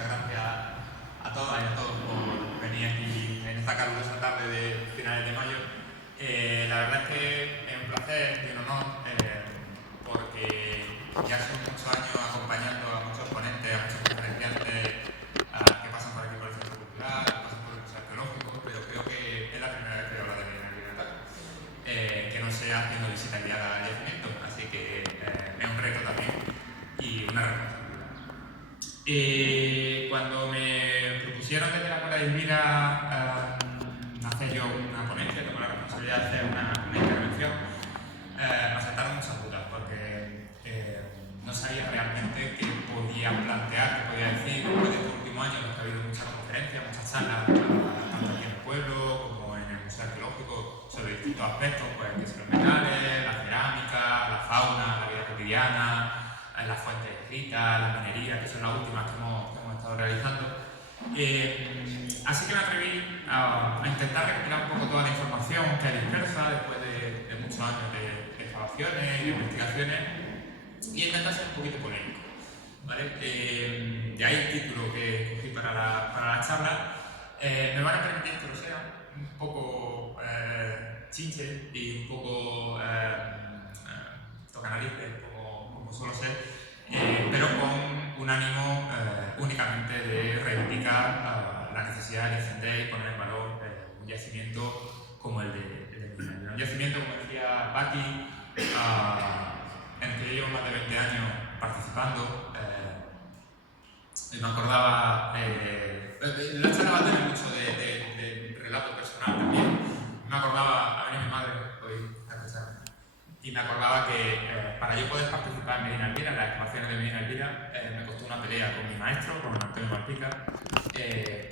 muchas gracias a todas y a todos por venir aquí en esta calurosa tarde de finales de mayo. La verdad es que es un placer y un honor porque ya son muchos años acompañando a muchos ponentes, a muchos conferenciantes que pasan por aquí por el Centro Cultural, que pasan por el Museo Arqueológico, pero creo que es la primera vez que voy a hablar de Medina Libertad, que no sea haciendo visita guiada al yacimiento, así que es un reto también y una responsabilidad. Cuando me propusieron desde la Escuela de Elvira hacer yo una ponencia, tomar la responsabilidad de hacer una intervención, me saltaron muchas dudas porque no sabía realmente qué podía plantear, qué podía decir. Después de estos últimos años que ha habido muchas conferencias, muchas charlas, tanto aquí en el pueblo como en el Museo Arqueológico, sobre distintos aspectos, pues que son los metales, la cerámica, la fauna, la vida cotidiana, las fuentes escritas, la minería, que son las últimas que hemos estado realizando. Así que me atreví a intentar recopilar un poco toda la información que hay dispersa después de muchos años de excavaciones y de investigaciones y intentar ser un poquito polémico, ¿vale? De ahí el título que escogí para la charla. Me van a permitir que lo sea un poco chinche y un poco tocanalice, como suelo ser, pero con un ánimo únicamente de reivindicar la necesidad de defender y poner en valor un yacimiento como el de Medina. Un yacimiento, como decía Paqui, en el que yo llevo más de 20 años participando. Me acordaba, la charla va a tener mucho de relato personal también. Me acordaba, ha venido mi madre hoy a escucharme, y me acordaba que para yo poder participar en Medina Elvira, en las excavaciones de Medina Elvira, me costó una pelea con mi maestro, con Antonio Malpica,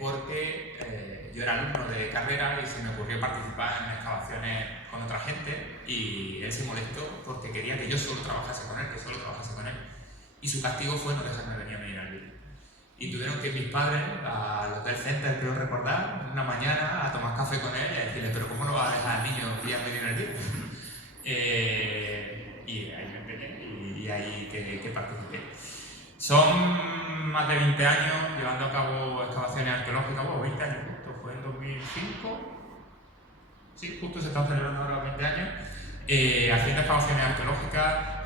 porque yo era alumno de carrera y se me ocurrió participar en excavaciones con otra gente y él se molestó porque quería que yo solo trabajase con él, y su castigo fue no dejarme venir a Medina Elvira. Y tuvieron que ir mis padres al Hotel Center, creo recordar, una mañana a tomar café con él y a decirle, pero ¿cómo no vas a dejar al niño ir a Medina Elvira? Y ahí me empeñé y ahí que participé. Son más de 20 años llevando a cabo excavaciones arqueológicas, 20 años justo, fue en 2005, sí, justo se están celebrando ahora 20 años, haciendo excavaciones arqueológicas,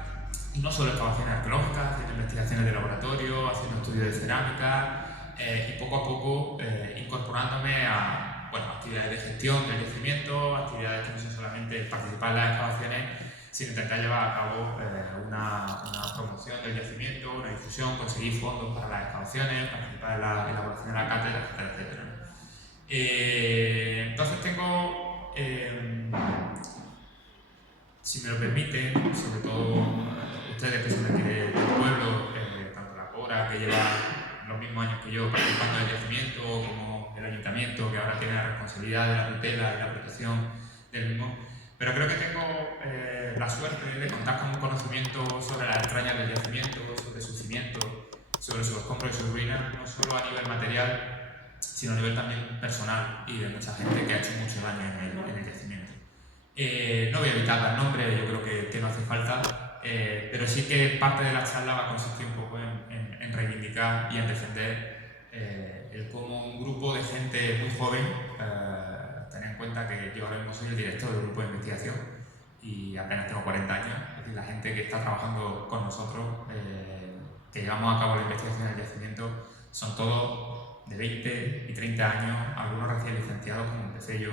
y no solo excavaciones arqueológicas, haciendo investigaciones de laboratorio, haciendo estudios de cerámica, y poco a poco incorporándome a actividades de gestión del yacimiento, actividades que no son solamente participar en las excavaciones, sino intentar llevar a cabo una promoción del yacimiento, una difusión, conseguir fondos para las excavaciones, participar en la elaboración de la cátedra, etcétera. Entonces tengo, si me lo permiten, sobre todo ustedes que son de aquí del pueblo, tanto la Cora, que lleva los mismos años que yo participando del yacimiento, como el ayuntamiento, que ahora tiene la responsabilidad de la tutela y la protección del mismo. Pero creo que tengo la suerte de contar con un conocimiento sobre las entrañas del yacimiento, sobre sus cimientos, sobre sus escombros y sus ruinas, no solo a nivel material, sino a nivel también personal y de mucha gente que ha hecho mucho daño en el yacimiento. No voy a evitar dar nombres, yo creo que no hace falta, pero sí que parte de la charla va a consistir un poco en reivindicar y en defender el cómo un grupo de gente muy joven, ten en cuenta que yo ahora mismo soy el director del grupo de investigación y apenas tengo 40 años, es decir, la gente que está trabajando con nosotros, que llevamos a cabo la investigación en el yacimiento, son todos de 20 y 30 años, algunos recién licenciados como empecé yo,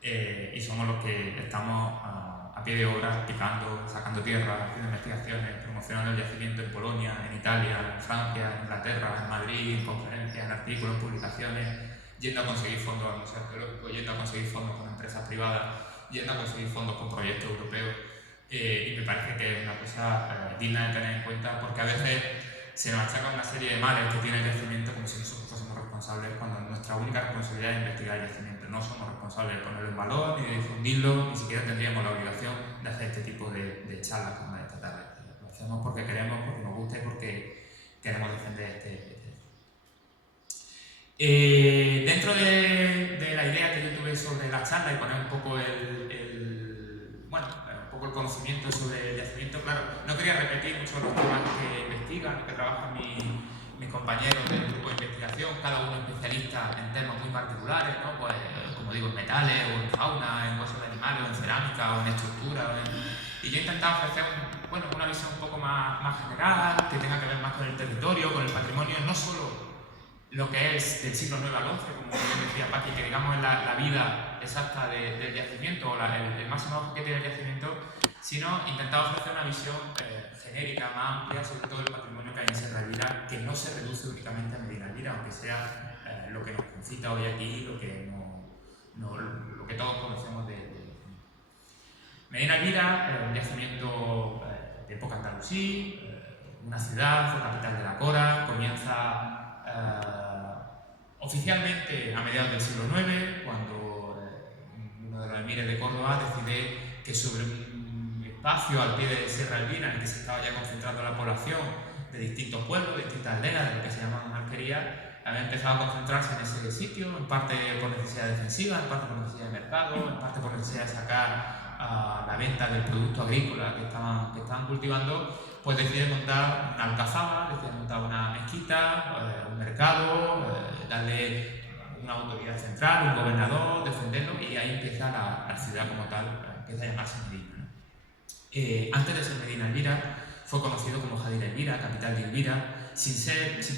y somos los que estamos a pie de obra, picando, sacando tierra, haciendo investigaciones, promocionando el yacimiento en Polonia, en Italia, en Francia, en Inglaterra, en Madrid, en conferencias, en artículos, en publicaciones, yendo a conseguir fondos al Museo Arqueológico, yendo a conseguir fondos con empresas privadas, yendo a conseguir fondos con proyectos europeos, y me parece que es una cosa digna de tener en cuenta, porque a veces se nos achaca una serie de males que tiene el yacimiento como si nosotros fuésemos responsables, cuando nuestra única responsabilidad es investigar el yacimiento. No somos responsables de ponerlo en valor, ni de difundirlo, ni siquiera tendríamos la obligación de hacer este tipo de charlas como esta tarde. Lo hacemos porque queremos, porque nos gusta y porque queremos defender este. Dentro de la idea que yo tuve sobre la charla y poner un poco un poco el conocimiento sobre el yacimiento, claro, no quería repetir mucho los temas que investigan, que trabajan mis compañeros. compañeros del grupo de investigación, cada uno especialista en temas muy particulares, ¿no? Pues, como digo, en metales, o en fauna, en huesos de animales, o en cerámica, o en estructura. Y yo he intentado ofrecer una visión un poco más general, que tenga que ver más con el territorio, con el patrimonio, no solo lo que es del siglo IX al XI, como bien decía Paqui, que digamos es la vida exacta del yacimiento, o el máximo auge que tiene el yacimiento, sino intentar ofrecer una visión genérica, más amplia, sobre todo el patrimonio que hay en Sierra Elvira, que no se reduce únicamente a Medina Elvira, aunque sea lo que nos concita hoy aquí, lo que todos conocemos de Medina Elvira. Un yacimiento de época andalusí, una ciudad, fue capital de la Cora, comienza oficialmente a mediados del siglo IX, cuando uno de los emires de Córdoba decide que sobre un espacio al pie de Sierra Elvira, en el que se estaba ya concentrando la población de distintos pueblos, de distintas aldeas, de lo que se llaman alquerías, había empezado a concentrarse en ese sitio, en parte por necesidad defensiva, en parte por necesidad de mercado, en parte por necesidad de sacar a la venta del producto agrícola que estaban cultivando. Pues deciden montar una alcazaba, deciden montar una mezquita, un mercado, darle una autoridad central, un gobernador, defenderlo, y ahí empieza la ciudad como tal, empieza a llamarse Medina, ¿no? Antes de ser Medina Elvira, fue conocido como Jadir Elvira, capital de Elvira, sin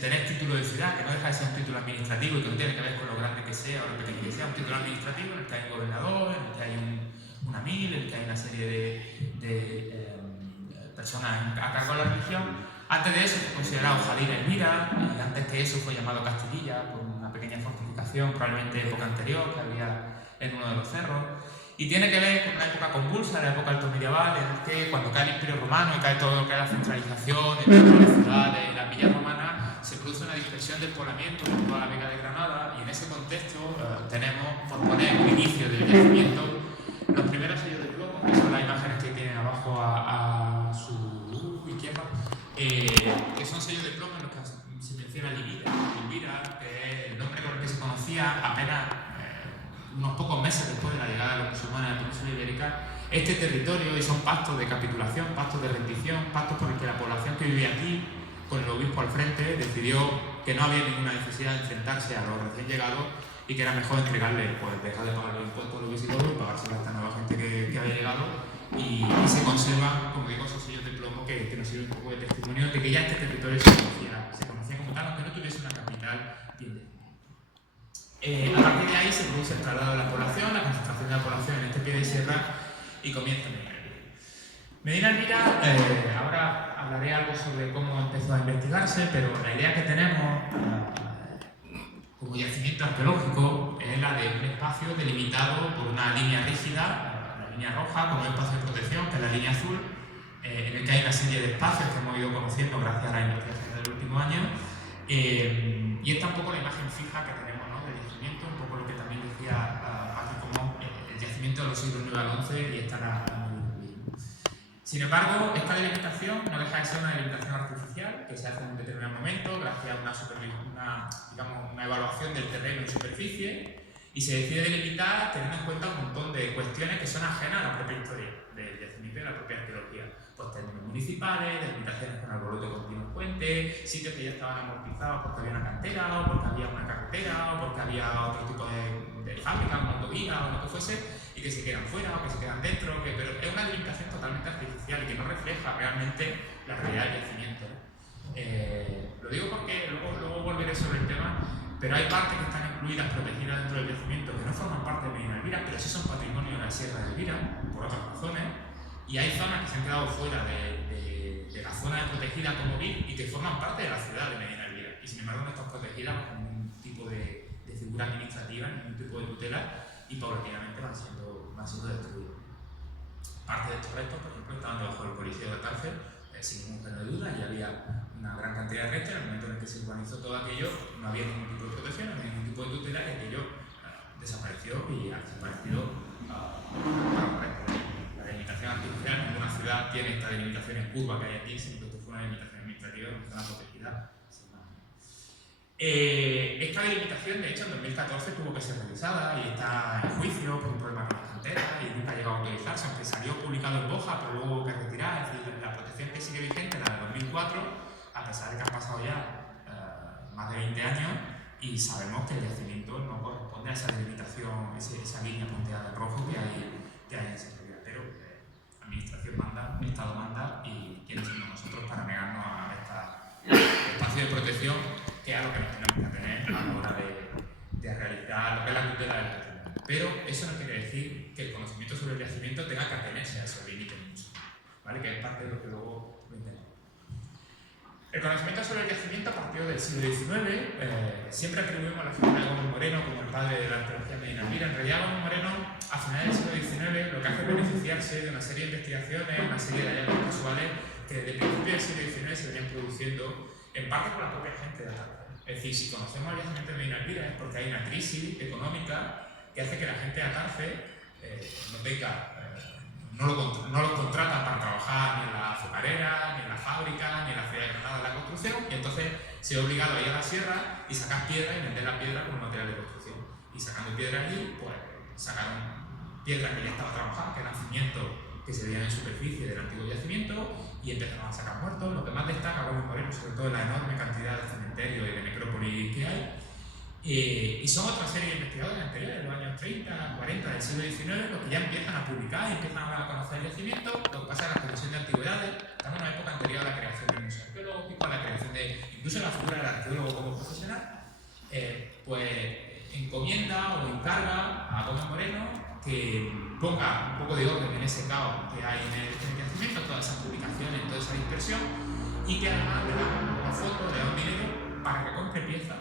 tener título de ciudad, que no deja de ser un título administrativo y que no tiene que ver con lo grande que sea o lo pequeño que sea, un título administrativo en el que hay un gobernador, en el que hay una mil, en el que hay una serie de personas a cargo de la religión. Antes de eso fue considerado Jadir Elvira, y antes que eso fue llamado Castilla por una pequeña fortificación, probablemente de época anterior, que había en uno de los cerros. Y tiene que ver con una época convulsa, la época altomedieval, en la que cuando cae el Imperio Romano y cae todo lo que es la centralización en las ciudades, en las villas romanas, se produce una dispersión del poblamiento por toda la Vega de Granada, y en ese contexto tenemos, por poner un inicio del yacimiento, los primeros sellos de plomo, que son las imágenes que tienen abajo a su izquierda, que son sellos de plomo en los que se menciona Elvira, que es el nombre con el que se conocía apenas unos pocos meses después de la llegada de los musulmanes a la península ibérica este territorio, y son pactos de capitulación, pactos de rendición, pactos por el que la población que vivía aquí, con el obispo al frente, decidió que no había ninguna necesidad de enfrentarse a los recién llegados y que era mejor entregarle, pues dejar de pagar los impuestos a los visigodos y pagárselo a esta nueva gente que había llegado, y se conservan, como digo, esos sellos de plomo que nos sirven un poco de testimonio de que ya este territorio se conocía como tal, aunque no tuviese una capital bien definida. A partir de ahí se produce el traslado de la población, la concentración de la población en este pie de sierra, y comienza Medina Elvira. Ahora hablaré algo sobre cómo empezó a investigarse, pero la idea que tenemos como yacimiento arqueológico es la de un espacio delimitado por una línea rígida, la línea roja, como un espacio de protección, que es la línea azul, en el que hay una serie de espacios que hemos ido conociendo gracias a la investigación del último año. Y esta es un poco la imagen fija que tenemos, ¿no?, del yacimiento, un poco lo que también decía aquí, como el yacimiento de los siglos IX al XI, y esta la Sin embargo, esta delimitación no deja de ser una delimitación artificial que se hace en un determinado momento gracias a una evaluación del terreno en superficie, y se decide delimitar teniendo en cuenta un montón de cuestiones que son ajenas a la propia historia del yacimiento y a la propia arqueología. Pues términos municipales, delimitaciones con alboroto continuo en puente, sitios que ya estaban amortizados porque había una cantera, o porque había una carretera, o porque había otro tipo de fábrica, una autovía o lo que fuese, y que se quedan fuera o que se quedan dentro, pero es una delimitación totalmente artificial y que no refleja realmente la realidad del yacimiento. Lo digo porque luego volveré sobre el tema, pero hay partes que están incluidas, protegidas dentro del yacimiento, que no forman parte de Medina Elvira, pero sí son patrimonio de la Sierra de Elvira, por otras razones, y hay zonas que se han quedado fuera de la zona de protegida como BIC y que forman parte de la ciudad de Medina Elvira, y sin embargo no están protegidas con ningún tipo de figura administrativa, ningún tipo de tutela, y paulatinamente van siendo destruidos. Parte de estos restos, por ejemplo, estaban debajo del Coliseo de Cárcel, sin ningún género de duda, y había una gran cantidad de restos. En el momento en el que se urbanizó todo aquello, no había ningún tipo de protección, no había ningún tipo de tutela, y aquello desapareció, y ha desaparecido la delimitación artificial. Ninguna ciudad tiene esta delimitación en curva que hay aquí, sino que esto fue una delimitación administrativa de una zona protegida. Esta delimitación, de hecho, en 2014 tuvo que ser revisada y está en juicio por un problema con las canteras y nunca llegó a autorizarse, aunque salió publicado en Boja, pero luego hubo que retirar. Es decir, la protección que sigue vigente, la de 2004, a pesar de que han pasado ya y sabemos que el yacimiento no corresponde a esa delimitación, esa línea punteada de rojo que hay en Segovia. Pero la administración manda, el Estado manda, y quiénes somos nosotros para negarnos a este espacio de protección, que es a lo que nos tenemos que atener a la hora de realizar lo que es la tutela del patrimonio. Pero eso no quiere decir que el conocimiento sobre el yacimiento tenga que atenerse a esos límites, ¿vale? Que es parte de lo que luego entendemos. El conocimiento sobre el yacimiento partió del siglo XIX. Siempre atribuimos a la figura de Gómez Moreno como el padre de la arqueología medina Elvira. En realidad, Gómez Moreno, a finales del siglo XIX, lo que hace es beneficiarse de una serie de investigaciones, una serie de hallazgos casuales que desde el principio del siglo XIX se venían produciendo, en parte por la propia gente de Atarfe. Es decir, si conocemos el yacimiento de medina Elvira es porque hay una crisis económica que hace que la gente de Atarfe no los contratan para trabajar ni en la azucarera, ni en la fábrica, ni en la feria de Granada de la construcción, y entonces se ve obligado a ir a la sierra y sacar piedra y vender la piedra como material de construcción. Y sacando piedra allí, pues sacaron piedra que ya estaba trabajada, que eran cimientos que se veían en superficie del antiguo yacimiento, y empezaron a sacar muertos. Lo que más destaca Gómez Moreno, sobre todo, es la enorme cantidad de cementerios y de necrópolis que hay. Y son otra serie de investigadores anteriores, de los años 30, 40 del siglo XIX, los que ya empiezan a publicar y empiezan a conocer el yacimiento. Lo que pasa es que la colección de antigüedades, estamos en una época anterior a la creación del museo arqueológico, a la creación de incluso la figura del arqueólogo como profesional, pues encomienda o encarga a Gómez Moreno que ponga un poco de orden en ese caos que hay en el yacimiento, todas esas publicaciones, toda esa dispersión, y que además le da una foto, le da un dinero para que compre piezas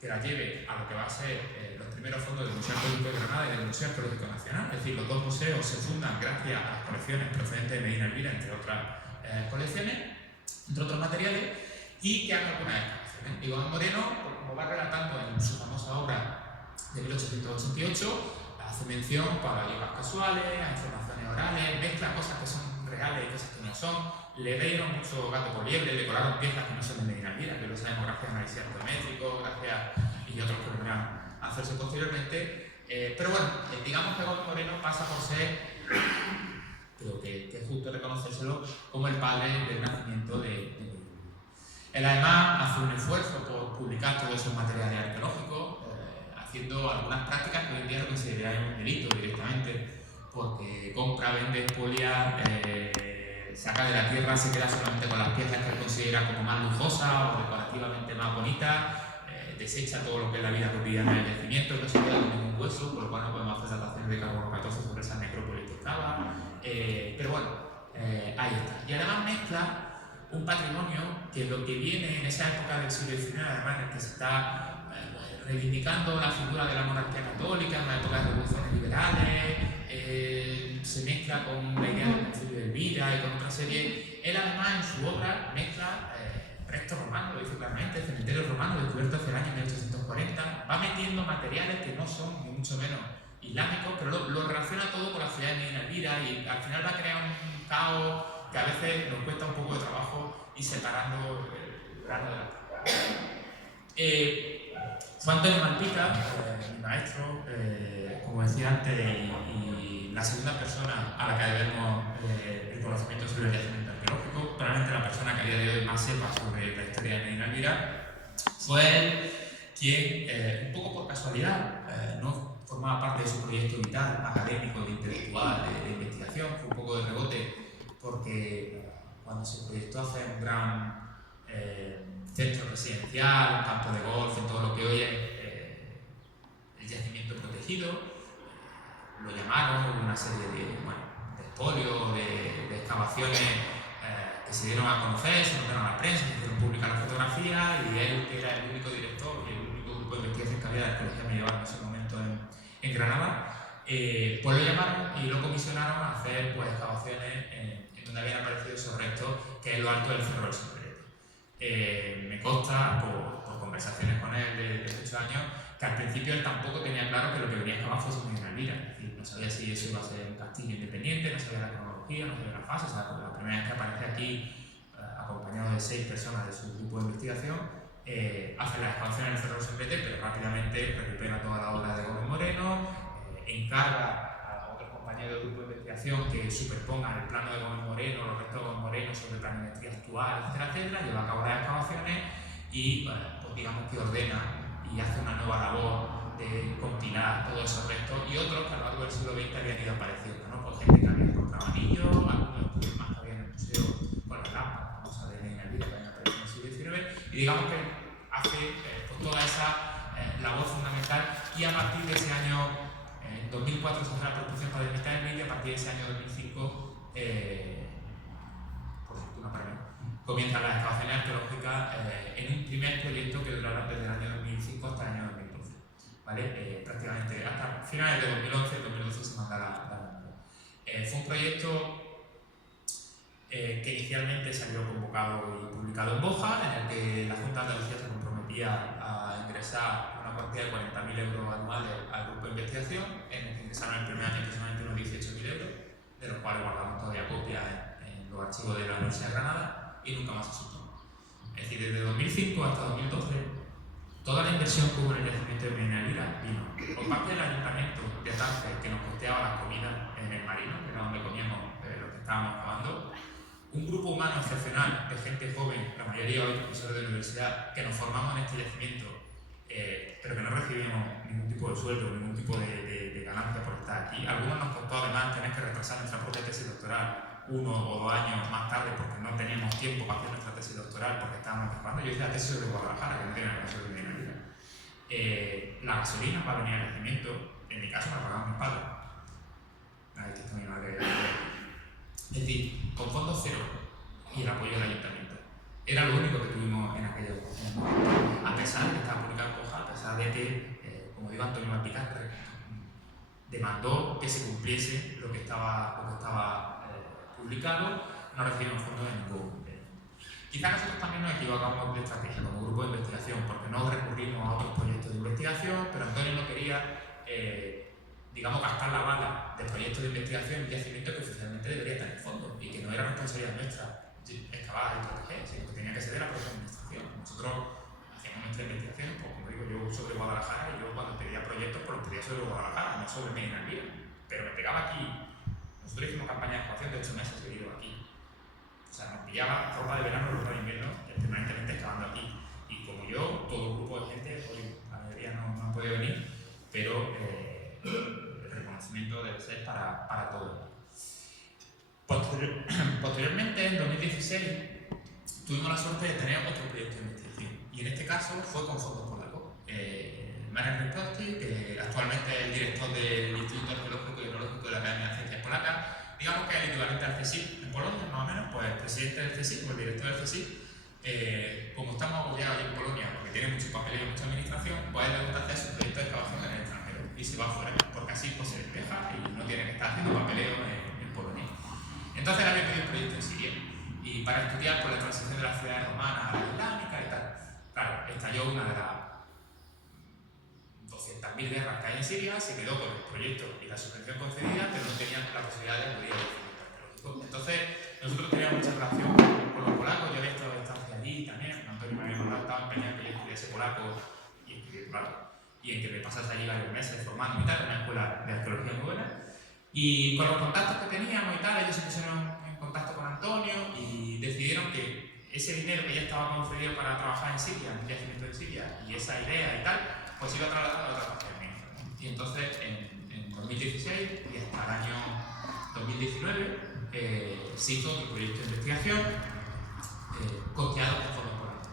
que la lleve a lo que va a ser los primeros fondos del Museo Arqueológico de Granada y del Museo Arqueológico Nacional. Es decir, los dos museos se fundan gracias a las colecciones procedentes de Medina Elvira, entre otras colecciones, entre otros materiales, y que hagan algunas excavaciones. Y Gómez Moreno, como va relatando en su famosa obra de 1888, hace mención para hallazgos casuales, a informaciones orales, mezcla cosas que son reales y cosas que no son. Le dieron mucho gato por liebre, le colaron piezas que no son de Medina Elvira, que lo sabemos gracias a análisis antrométricos, y otros que vendrán a hacerse posteriormente. Pero bueno, digamos que Gómez Moreno pasa por ser, creo que es justo reconocérselo, como el padre del nacimiento de Medina. Él además hace un esfuerzo por publicar todos esos materiales arqueológicos, haciendo algunas prácticas que hoy en día lo considerarían un delito directamente, porque compra, vende, expolia, saca de la tierra, se queda solamente con las piezas que él considera como más lujosas o decorativamente más bonitas, desecha todo lo que es la vida cotidiana del yacimiento, no se queda con ningún hueso, por lo cual no podemos hacer dataciones de carbono 14 sobre esa necrópolis que estaba. Pero bueno, ahí está. Y además mezcla un patrimonio que lo que viene en esa época del siglo XIX, además en el que se está reivindicando la figura de la monarquía católica, en una época de revoluciones liberales, se mezcla con la idea del concilio de Elvira y con otra serie. Él además en su obra mezcla restos romanos, lo dice claramente, cementerios romanos descubiertos hace el año 1840, va metiendo materiales que no son ni mucho menos islámicos, pero lo relaciona todo con la ciudad de Medina Elvira, y al final va a crear un caos que a veces nos cuesta un poco de trabajo ir separando el grano de la tierra. Fue Antonio Malpica, mi maestro, como decía antes, y la segunda persona a la que debemos el conocimiento sobre el yacimiento arqueológico, probablemente la persona que a día de hoy más sepa sobre la historia de Medina Elvira. Fue él quien, un poco por casualidad, no formaba parte de su proyecto vital, académico, de intelectual, de investigación, fue un poco de rebote, porque cuando se proyectó hacer un gran centro residencial, un campo de golf, en todo lo que hoy es el yacimiento protegido, lo llamaron, hubo una serie de expolios, de excavaciones que se dieron a conocer, se notaron a la prensa, se hicieron públicas las fotografías, y él era el único director y el único grupo de investigación que había de arqueología medieval en ese momento en Granada. Pues lo llamaron y lo comisionaron a hacer excavaciones en donde habían aparecido esos restos, que es lo alto del Cerro del Sombrerete. Me consta, por conversaciones con él de 18 años, que al principio él tampoco tenía claro que lo que venía a excavar fuese Medina Elvira. Es decir, no sabía si eso iba a ser un castillo independiente, no sabía la cronología, no sabía la fase. O sea, la primera vez que aparece aquí, acompañado de 6 personas de su grupo de investigación, hace las excavaciones en el Cerro del Sombrerete, pero rápidamente recupera toda la obra de Gómez Moreno, encarga a otros compañeros del grupo de investigación que superpongan el plano de Gómez Moreno, los restos de Gómez Moreno sobre planimetría actual, etcétera, etcétera, lleva a cabo las excavaciones y, pues digamos que ordena y hace una nueva labor de compilar todos esos restos, y otros que a lo largo del siglo XX habían ido apareciendo, ¿no? Pues gente que había encontrado anillos, algunos estudios más que había en el museo con las lámparas famosas de Elena Elvira que habían aparecido en el siglo XIX, y digamos que hace pues toda esa labor fundamental, y a partir de ese año 2004 se hace la prospección para delimitar el medio, y a partir de ese año 2005 por fortuna para mí, comienzan las excavaciones arqueológicas en un primer proyecto que durará desde el año 2005 hasta el año 2012. ¿Vale? Prácticamente hasta finales de 2011, 2012 se manda la fue un proyecto que inicialmente salió convocado y publicado en Boja, en el que la Junta de Andalucía se comprometía a ingresar una cuantía de 40.000 euros anuales al grupo de investigación, en el que ingresaron el primer año aproximadamente unos 18.000 euros, de los cuales guardamos todavía copias en los archivos de la Universidad de Granada, y nunca más se supo. Es decir, desde 2005 hasta 2012, toda la inversión que hubo en el yacimiento de Medina Elvira vino por parte del Ayuntamiento de Tance, que nos costeaba las comidas en el Marino, que era donde comíamos lo que estábamos cavando, un grupo humano excepcional de gente joven, la mayoría hoy profesores de universidad, que nos formamos en este yacimiento, pero que no recibimos ningún tipo de sueldo, ningún tipo de ganancia por estar aquí. Algunos nos costó además tener que retrasar nuestra propia tesis doctoral 1 o 2 años más tarde porque no teníamos tiempo para hacer nuestra tesis doctoral porque estábamos acabando. Yo hice la tesis sobre Guadalajara, que no tiene nada que ver con Medina Elvira. La gasolina para venir al yacimiento, en mi caso me la pagaban mis padres. Ahí está mi madre. Es decir, con fondos cero y el apoyo del ayuntamiento. Era lo único que tuvimos en aquella ocasión. A pesar de que estaba publicado en Boja, a pesar de que, como digo, Antonio Malpicar demandó que se cumpliese lo que estaba publicado, no recibimos fondos de ningún. Quizás nosotros también nos equivocamos de estrategia como grupo de investigación, porque no recurrimos a otros proyectos de investigación, pero Antonio no quería digamos, gastar la bala de proyectos de investigación en yacimientos que oficialmente debería tener fondos y que no era responsabilidad nuestra excavar y proteger, sino que tenía que ser de la propia administración. Nosotros hacíamos nuestra investigación, pues como digo, yo sobre Guadalajara, y yo cuando pedía proyectos, pues los pedía sobre Guadalajara, no sobre Medina Elvira, pero me pegaba aquí. Nosotros hicimos campaña de excavación de 8 meses seguidos aquí. O sea, nos pillaba ropa de verano, ropa de invierno, permanentemente excavando aquí. Y como yo, todo un grupo de gente, hoy la mayoría no puede venir, pero el reconocimiento debe ser para todos. Posteriormente, en 2016, tuvimos la suerte de tener otro proyecto de investigación, y en este caso fue con fondos polacos. Marek Rykowski, que actualmente es el director del Instituto Arqueológico y Etnológico de la Academia de Ciencias Polacas, digamos que es el equivalente al CSIC en Polonia, más o menos, pues el presidente del CSIC o el director del CSIC, como estamos apoyados allí en Polonia, porque tiene mucho papel y mucha administración, pues le gusta hacer sus proyectos de excavación en el extranjero y se va fuera, porque así pues, se despeja y no tiene que estar haciendo papeleo en Polonia. Entonces le había pedido un proyecto en Siria, y para estudiar por la transición de las ciudades romanas a la islámica y tal. Claro, estalló una de las 200.000 guerras que hay en Siria, se quedó con el proyecto y la subvención concedida, pero no tenían la posibilidad de acudir al yacimiento arqueológico. Entonces, nosotros teníamos mucha relación con los polacos, yo había estado de estancia allí también, Antonio me había mandado, estaba empeñado en que yo estudiase polaco y estudié polaco, y en que me pasase allí varios meses formando y tal, una escuela de arqueología muy buena. Y con los contactos que teníamos y tal, ellos se pusieron en contacto con Antonio y decidieron que ese dinero que ya estaba concedido para trabajar en Siria, en el yacimiento de Siria, y esa idea y tal, pues iba a trasladar a otra parte del mundo. Y entonces, en 2016 y hasta el año 2019, se hizo otro proyecto de investigación costeado por fondos polacos.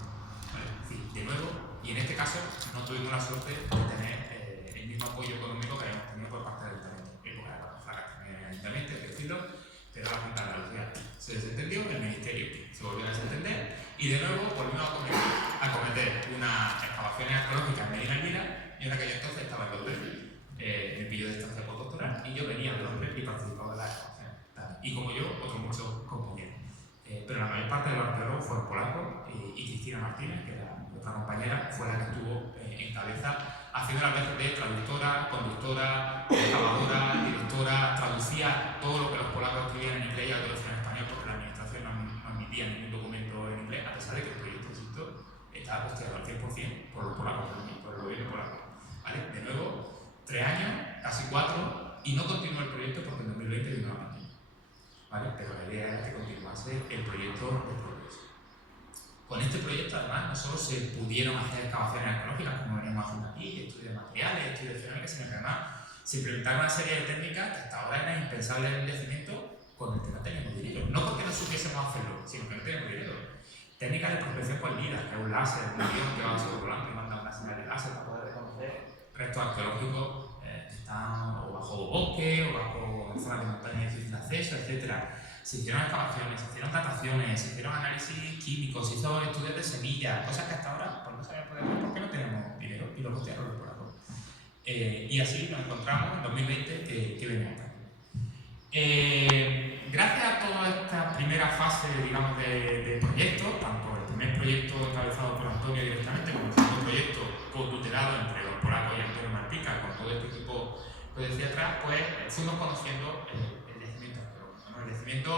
¿Vale? Es decir, de nuevo, y en este caso no tuvimos la suerte de tener el mismo apoyo económico que habíamos tenido por parte del Ayuntamiento. Época de la flaca también el Ayuntamiento, hay que decirlo, pero la Junta de Andalucía se desentendió, el Ministerio se volvió a desentender, y de nuevo volvimos a cometer unas excavaciones arqueológicas en Medina Elvira, y en aquel entonces estaba en Londres, me pilló de estancia postdoctoral, y yo venía de Londres y participaba de las excavaciones. Y como yo, otros muchos compañeros. Pero la mayor parte de los arqueólogos fueron polacos, y Cristina Martínez, que era otra compañera, fue la que estuvo en cabeza, haciendo las veces de traductora, conductora, excavadora, directora, traducía todo lo que los polacos escribían en inglés y lo traducían en español, porque la administración no admitía ningún documento en inglés, a pesar de que el proyecto estaba costeado al 100% por los polacos, por el gobierno polaco. ¿Vale? De nuevo, 3 años, casi 4, y no continuó el proyecto porque en 2020 vino la pandemia. ¿Vale? Pero la idea era que continuase el proyecto de progreso. Con este proyecto, además, no solo se pudieron hacer excavaciones arqueológicas, como venía tenemos aquí, estudio de materiales, estudio de cerámica, sino que además se implementaron una serie de técnicas que hasta ahora eran impensables en el yacimiento con el que no teníamos dinero. No porque no supiésemos hacerlo, sino que no teníamos dinero. Técnicas de prospección por LIDAR, que es un láser, un avión que va sobrevolando y manda una señal de láser para poder reconocer restos arqueológicos que están o bajo bosque o bajo zonas de montaña de difícil acceso, etc. Se hicieron excavaciones, se hicieron dataciones, se hicieron análisis químicos, se hizo estudios de semillas, cosas que hasta ahora pues, no sabíamos poder hacer porque no teníamos dinero y los costearon por algo. Y así nos encontramos en 2020 que venimos acá. Gracias a toda esta primera fase, digamos, de proyecto, tanto el primer proyecto encabezado por Antonio directamente como el segundo proyecto co-tutelado entre los polacos y Antonio Marpica, con todo este equipo que decía atrás, pues fuimos conociendo el yacimiento arqueológico, ¿no? El yacimiento,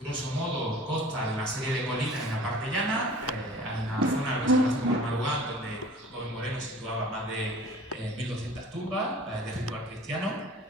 grosso modo, consta de una serie de colinas en la parte llana, hay una zona que se llama como el Marugán, donde Gómez Moreno situaba más de 1200 tumbas de ritual cristiano.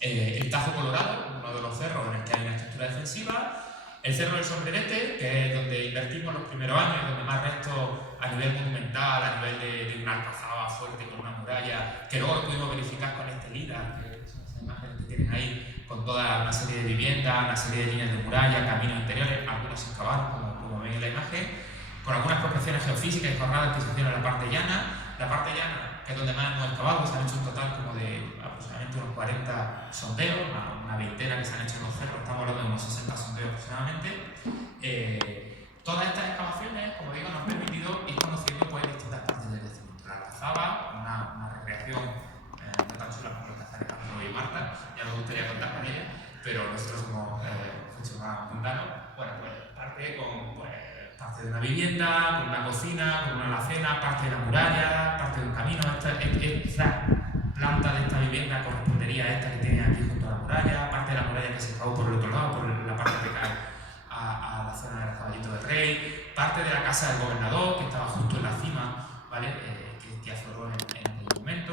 El Tajo Colorado, uno de los cerros en el que hay una estructura defensiva, el Cerro del Sombrerete, que es donde invertimos los primeros años, donde más restos a nivel monumental, a nivel de una alcazaba fuerte con una muralla, que luego lo pudimos verificar con este LIDAR, que son esas imágenes que tienen ahí, con toda una serie de viviendas, una serie de líneas de muralla, caminos interiores, algunos se excavaron, como ven en la imagen, con algunas prospecciones geofísicas y jornadas que se hicieron en la parte llana. La parte llana, que es donde más hemos excavado, se han hecho un total como de aproximadamente unos 40 sondeos, una veintena que se han hecho en los cerros, estamos hablando de unos 60 sondeos aproximadamente. Todas estas excavaciones, como digo, nos han permitido ir conociendo pues, distintas partes del yacimiento. La Alcazaba, una recreación no tan chula como lo que hacen Alejandro y Marta, ya me gustaría contar con ella, pero nosotros somos mucho más mundanos. Bueno, pues parte con parte de una vivienda, con una cocina, con una alacena, parte de la muralla, parte de un camino. Esta planta de esta vivienda correspondería a esta que tiene aquí junto a la muralla, parte de la muralla que se excavó por el otro lado, por la parte que cae a la zona del Caballito del Rey, parte de la casa del gobernador que estaba justo en la cima, ¿vale? que afloró en aquel momento.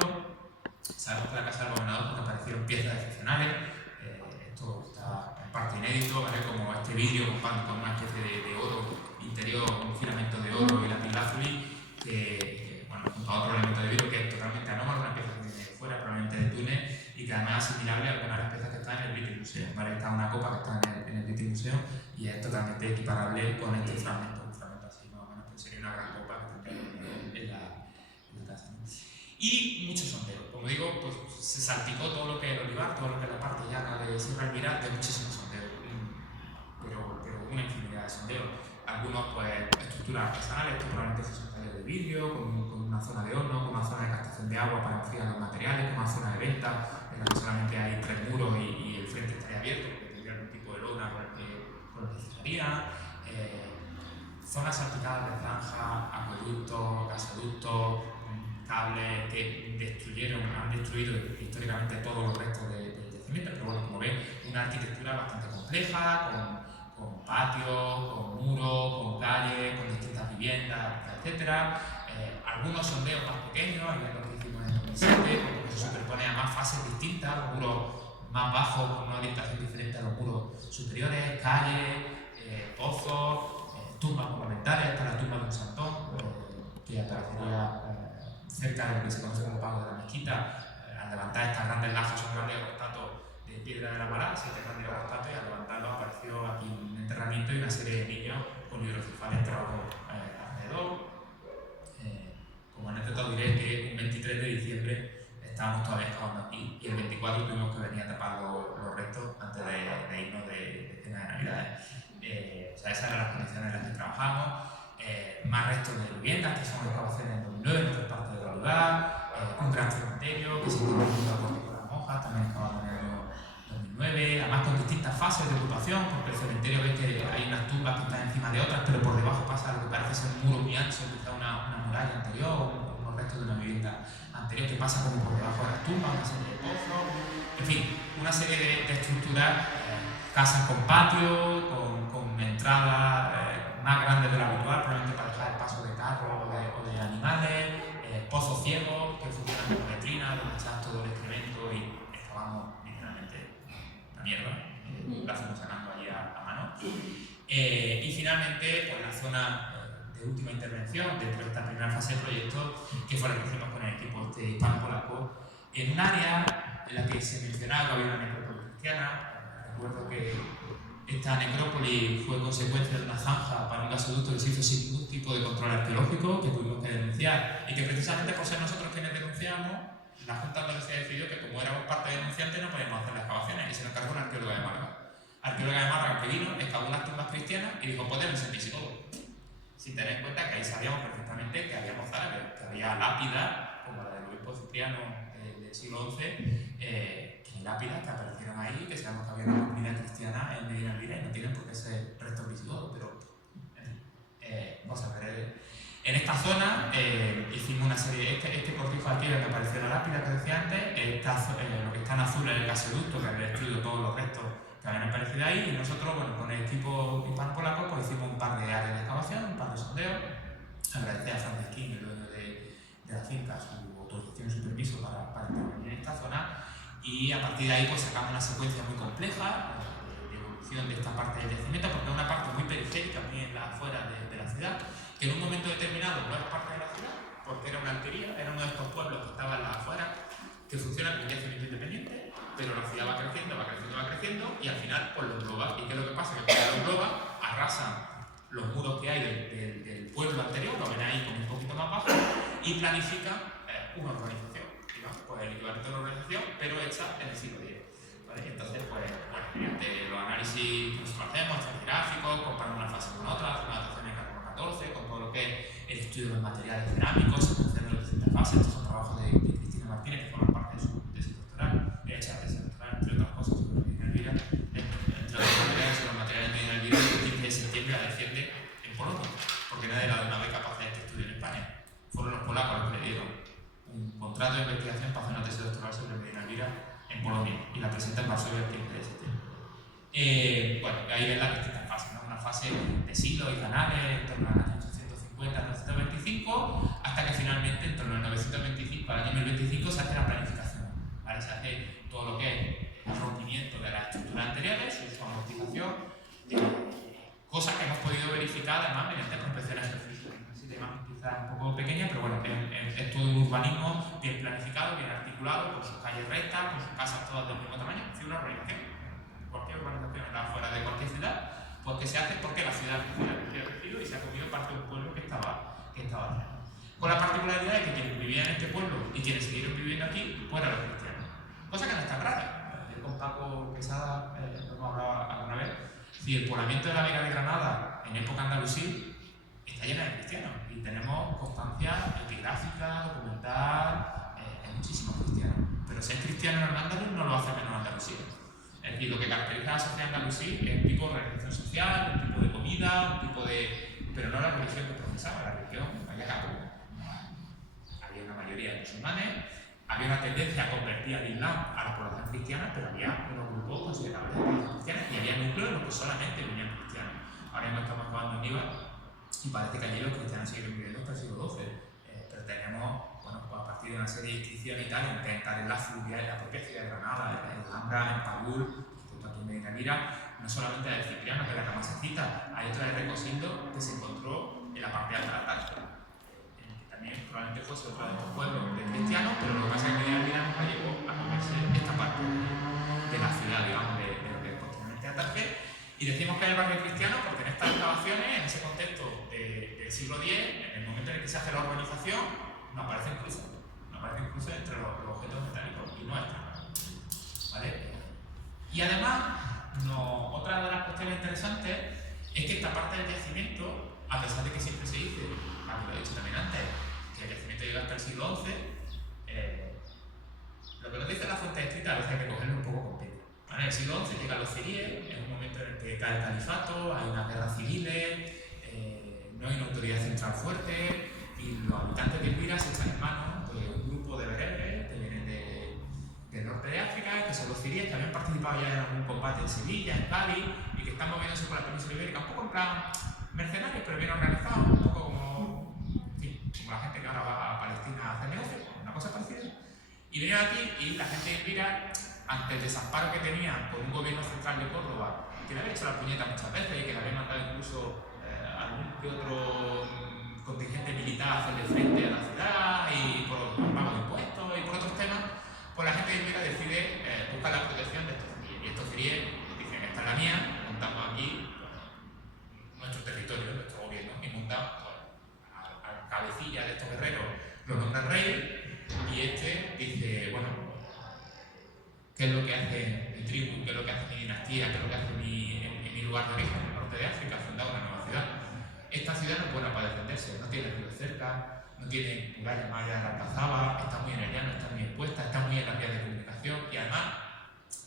Sabemos que la casa del gobernador porque aparecieron piezas excepcionales, esto está en parte inédito, ¿vale? Como este vidrio con una especie de oro interior, un filamento de oro y lapislázuli, que bueno, junto a otro elemento de vidrio que es totalmente anómalo, una pieza que viene de fuera, probablemente de Túnez, y que además es asimilable a algunas de las piezas que están en el British Museum, ¿vale? Está una copa que está en el British Museum y es totalmente equiparable con este fragmento, un fragmento así más o menos, pues sería una gran copa que tendría en la casa, ¿no? Y muchos sondeos, como digo, pues se salpicó todo lo que es el olivar, todo lo que es la parte llana de Sierra Almirante, de muchísimos sondeos, pero una infinidad de sondeos. Algunos pues estructuras artesanales, esto probablemente son talleres de vidrio, con una zona de horno, con una zona de captación de agua para enfriar los materiales, con una zona de venta en la que solamente hay 3 muros y el frente estaría abierto, porque tendría algún tipo de lona con el que cerraría. Zonas salpicadas de zanja, acueductos, gasoductos, cables que han destruido históricamente todos los restos del yacimiento, pero bueno, como ven, una arquitectura bastante compleja, con patios, con muros, con calles, con distintas viviendas, etc. Algunos sondeos más pequeños, al ver lo que hicimos en el 2007, porque se superpone a más fases distintas, los muros más bajos con una orientación diferente a los muros superiores, calles, pozos, tumbas monumentales, hasta la tumba de un santón, que aparecería cerca de lo que se conoce como pago de la mezquita. Al levantar estas grandes lajas, son grandes ortostatos de piedra de la Mará, 7 grandes ortostatos, y al levantarlos apareció aquí un enterramiento y una serie de niños con hidrocefales enterrados alrededor. Como anécdota diré que un 23 de diciembre estábamos todavía excavando aquí y el 24 tuvimos que venir a tapar los restos antes de irnos de cena de Navidad. O sea, esas eran las condiciones en las que trabajamos. Más restos de viviendas, que son excavaciones en 2009 en otras partes del lugar, un gran cementerio que se hizo con las monjas, también excavado en el año 2009, además con distintas fases de ocupación, porque el cementerio ve que hay unas tumbas que están encima de otras, pero por debajo pasa lo que parece ser un muro muy ancho, quizá una muralla anterior, unos restos de una vivienda anterior que pasa como por debajo de las tumbas, una serie de pozos, en fin, una serie de estructuras, casas con patio, con entradas más grandes de lo habitual, probablemente para dejar el paso de carros o de animales, pozos ciegos que funcionan como letrinas, donde echas todo el excremento y excavamos literalmente la mierda, la fuimos sacando allí a mano. Y finalmente, pues la zona de última intervención dentro de esta primera fase del proyecto, que fue la que hicimos con el equipo hispano-polaco, en un área en la que se mencionaba que había una necrópolis cristiana. Recuerdo que esta necrópolis fue consecuencia de una zanja para un gasoducto que se hizo sin ningún tipo de control arqueológico, que tuvimos que denunciar, y que precisamente por ser nosotros quienes denunciamos, la Junta de Andalucía decidió que como éramos parte denunciante no podíamos hacer las excavaciones, y se nos encargó una arqueóloga de Málaga. Arqueóloga de Málaga que vino, excavó unas tumbas cristianas y dijo, podemos ser visigodos. Sin tener en cuenta que ahí sabíamos perfectamente que había mozárabes, que había lápidas, como la del obispo Cipriano del siglo XI, que hay lápidas que aparecieron ahí, que sabemos que había una comunidad cristiana en Medina Elvira y no tienen por qué ser restos visigodos, pero vamos a ver. En esta zona hicimos una serie, este cortijo aquí donde apareció la lápida que decía antes, lo que está en azul es el gasoducto que había destruido todos los restos que habían aparecido ahí, y nosotros, bueno, con el equipo hispano-polaco, pues hicimos un par de áreas de excavación, un par de sondeos. Agradecer a Francisquín, el dueño de la finca, su autorización y su permiso para intervenir en esta zona, y a partir de ahí pues sacamos una secuencia muy compleja de evolución de esta parte del yacimiento, porque es una parte muy periférica, muy en la afuera de la ciudad, que en un momento determinado no es parte de la ciudad, porque era una alquería, era uno de estos pueblos que estaban en la afuera, que funciona como un yacimiento independiente, pero la ciudad va creciendo, y al final pues lo engloba. ¿Y qué es lo que pasa? Que cuando lo engloba, arrasan los muros que hay del pueblo anterior, lo ven ahí como un poquito más bajo, y planifican una urbanización, digamos, pues el equivalente a una urbanización, pero hecha en el siglo X. ¿Vale? Entonces, pues, bueno, mediante los análisis que nosotros hacemos, gráficos, comparando una fase con otra, hacemos adaptaciones en carbono 14, con todo lo que es el estudio de los materiales cerámicos, secuencia de las distintas fases. Estos son trabajos de Cristina Martínez, que forman parte de su doctoral, hecha de ese doctoral, entre otras cosas, sobre Medina Elvira, entre otros materiales, sobre los materiales de Medina Elvira, el 15 de septiembre la defiende en Polonia, porque nadie le ha dado una beca para hacer este estudio en España. Fueron los polacos los que le dieron un contrato de investigación para hacer una tesis doctoral sobre Medina Elvira en Polonia, y la presenta en Varsovia el 15 de septiembre. Bueno, ahí ven las distintas fases, ¿no? Una fase de siglos y canales en torno al año 850-925, hasta que finalmente en torno al 925 al año 1025 se hace la planificación, ¿vale? Se hace todo lo que es el rompimiento de las estructuras anteriores, su amortización, cosas que hemos podido verificar además mediante prospecciones geofísicas. Así que quizás un poco pequeña, pero bueno, es todo un urbanismo bien planificado, bien articulado, con sus calles rectas, con sus casas todas del mismo tamaño. Es una urbanización. Cualquier urbanización está fuera de cualquier ciudad, pues que se hace porque la ciudad ha crecido y se ha comido parte de un pueblo que estaba allá. Con la particularidad de que quienes vivían en este pueblo y quienes siguieron viviendo aquí, pues eran los cristianos. Cosa que no es tan rara. Con Paco Quesada lo hemos hablado alguna vez. Si el poblamiento de la Vega de Granada en época andalusí está llena de cristianos, y tenemos constancia epigráfica, documental, hay muchísimos cristianos. Pero ser cristiano en Al-Ándalus no lo hace menos Andalucía. Es decir, lo que caracteriza a la sociedad andalusí es un tipo de organización social, un tipo de comida, un tipo de... pero no la religión que profesaba, la religión, había campo. Había una mayoría de musulmanes, había una tendencia a convertir al Islam a la población cristiana, pero había unos grupos considerables de población cristiana, y había núcleos en los que solamente vivían cristianos. Ahora mismo estamos jugando en Níbar y parece que allí los cristianos siguen viviendo hasta el siglo XII. Pero tenemos, bueno, pues a partir de una serie de inscripciones y tal, en la Fluvia, en la propia ciudad de Granada, en Alhambra, en Pagul, aquí en Medina Elvira, no solamente la de Cipriano, que es la que más se cita, hay otra de Recosildo que se encontró en la parte alta de la Táchira, que también probablemente fuese otro de los pueblos de cristianos, pero lo que pasa es que Medina Elvira nunca llegó a comerse esta parte de la ciudad, digamos, de lo que es posteriormente Atarfe. Y decimos que es el barrio cristiano porque en estas excavaciones, en ese contexto del siglo X, en el momento en el que se hace la urbanización, no aparecen cruces entre los objetos metálicos, y no están, ¿vale? Y además, otra de las cuestiones interesantes es que esta parte del yacimiento, a pesar de que siempre se dice, como lo he dicho también antes, que el yacimiento llega hasta el siglo XI, lo que nos dice la fuente escrita a veces hay que cogerlo un poco con pinza. En el siglo XI llegan los ciríes, es un momento en el que cae el califato, hay unas guerras civiles, no hay una autoridad central fuerte, y los habitantes de Elvira se echan en manos de un grupo de bereberes que vienen del norte de África, que son los ciríes, que habían participado ya en algún combate en Sevilla, en Cádiz, y que están moviéndose por la península ibérica, un poco en plan mercenarios, pero bien organizados, un poco como la gente que ahora va a Palestina a hacer negocios, una cosa parecida. Y vienen aquí, y la gente de Elvira, ante el desamparo que tenía por un gobierno central de Córdoba, que le había hecho la puñeta muchas veces y que le había mandado incluso algún que otro contingente militar hacerle frente a la ciudad y por el pago de impuestos y por otros temas, pues la gente de Elvira decide buscar la protección de estos ciríes. Y estos ciríes dicen, esta es la mía, montamos aquí nuestro territorio, nuestro gobierno, y montamos a cabecilla de estos guerreros, lo nombran rey, y este dice, bueno, ¿qué es lo que hace mi tribu? ¿Qué es lo que hace mi dinastía? ¿Qué es lo que hace en mi lugar de origen, en el norte de África? Fundar una nueva ciudad. Esta ciudad no es buena para defenderse, no tiene ríos cerca, no tiene murallas mayas reemplazadas, está muy en el llano, está muy expuesta, está muy en las vías de comunicación y además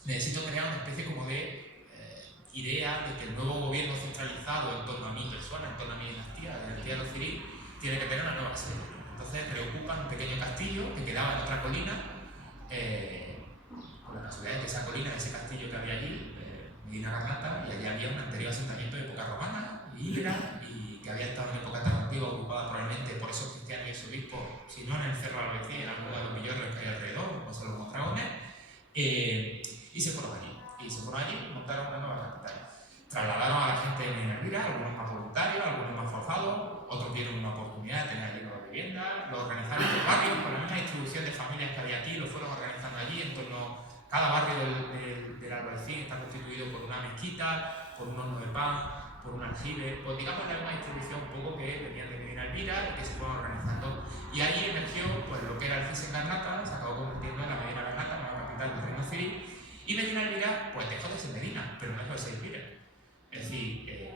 necesito crear una especie como de idea de que el nuevo gobierno centralizado en torno a mi persona, en torno a mi dinastía, la dinastía de los cirí, tiene que tener una nueva sede. Entonces reocupan un pequeño castillo que quedaba en otra colina. Por la casualidad de esa colina, ese castillo que había allí, Medina Garnata, y allí había un anterior asentamiento de época romana, íbera, y que había estado en época tan antigua, ocupada probablemente por esos cristianos y esos obispos, si no en el Cerro Albaicín, en alguno de los millorres que hay alrededor, como son los Mondragones, y se fueron allí. Y se fueron allí y montaron una nueva capital. Trasladaron a la gente en Elvira, algunos más voluntarios, algunos más forzados, otros vieron una oportunidad de tener allí nuevas viviendas, lo organizaron por barrios, con la misma distribución de familias que había aquí, lo fueron organizando allí en torno. Cada barrio del Albaicín está constituido por una mezquita, por un horno de pan, por un aljibe, pues digamos la misma distribución un poco que venían de Medina Elvira y que se fueron organizando. Y ahí emergió pues, lo que era el Cisen Garnata, se acabó convirtiendo en la Medina Garnata, nueva capital del reino cirí, y Medina Elvira pues dejó de ser Medina, pero no dejó de ser Elvira. Es decir,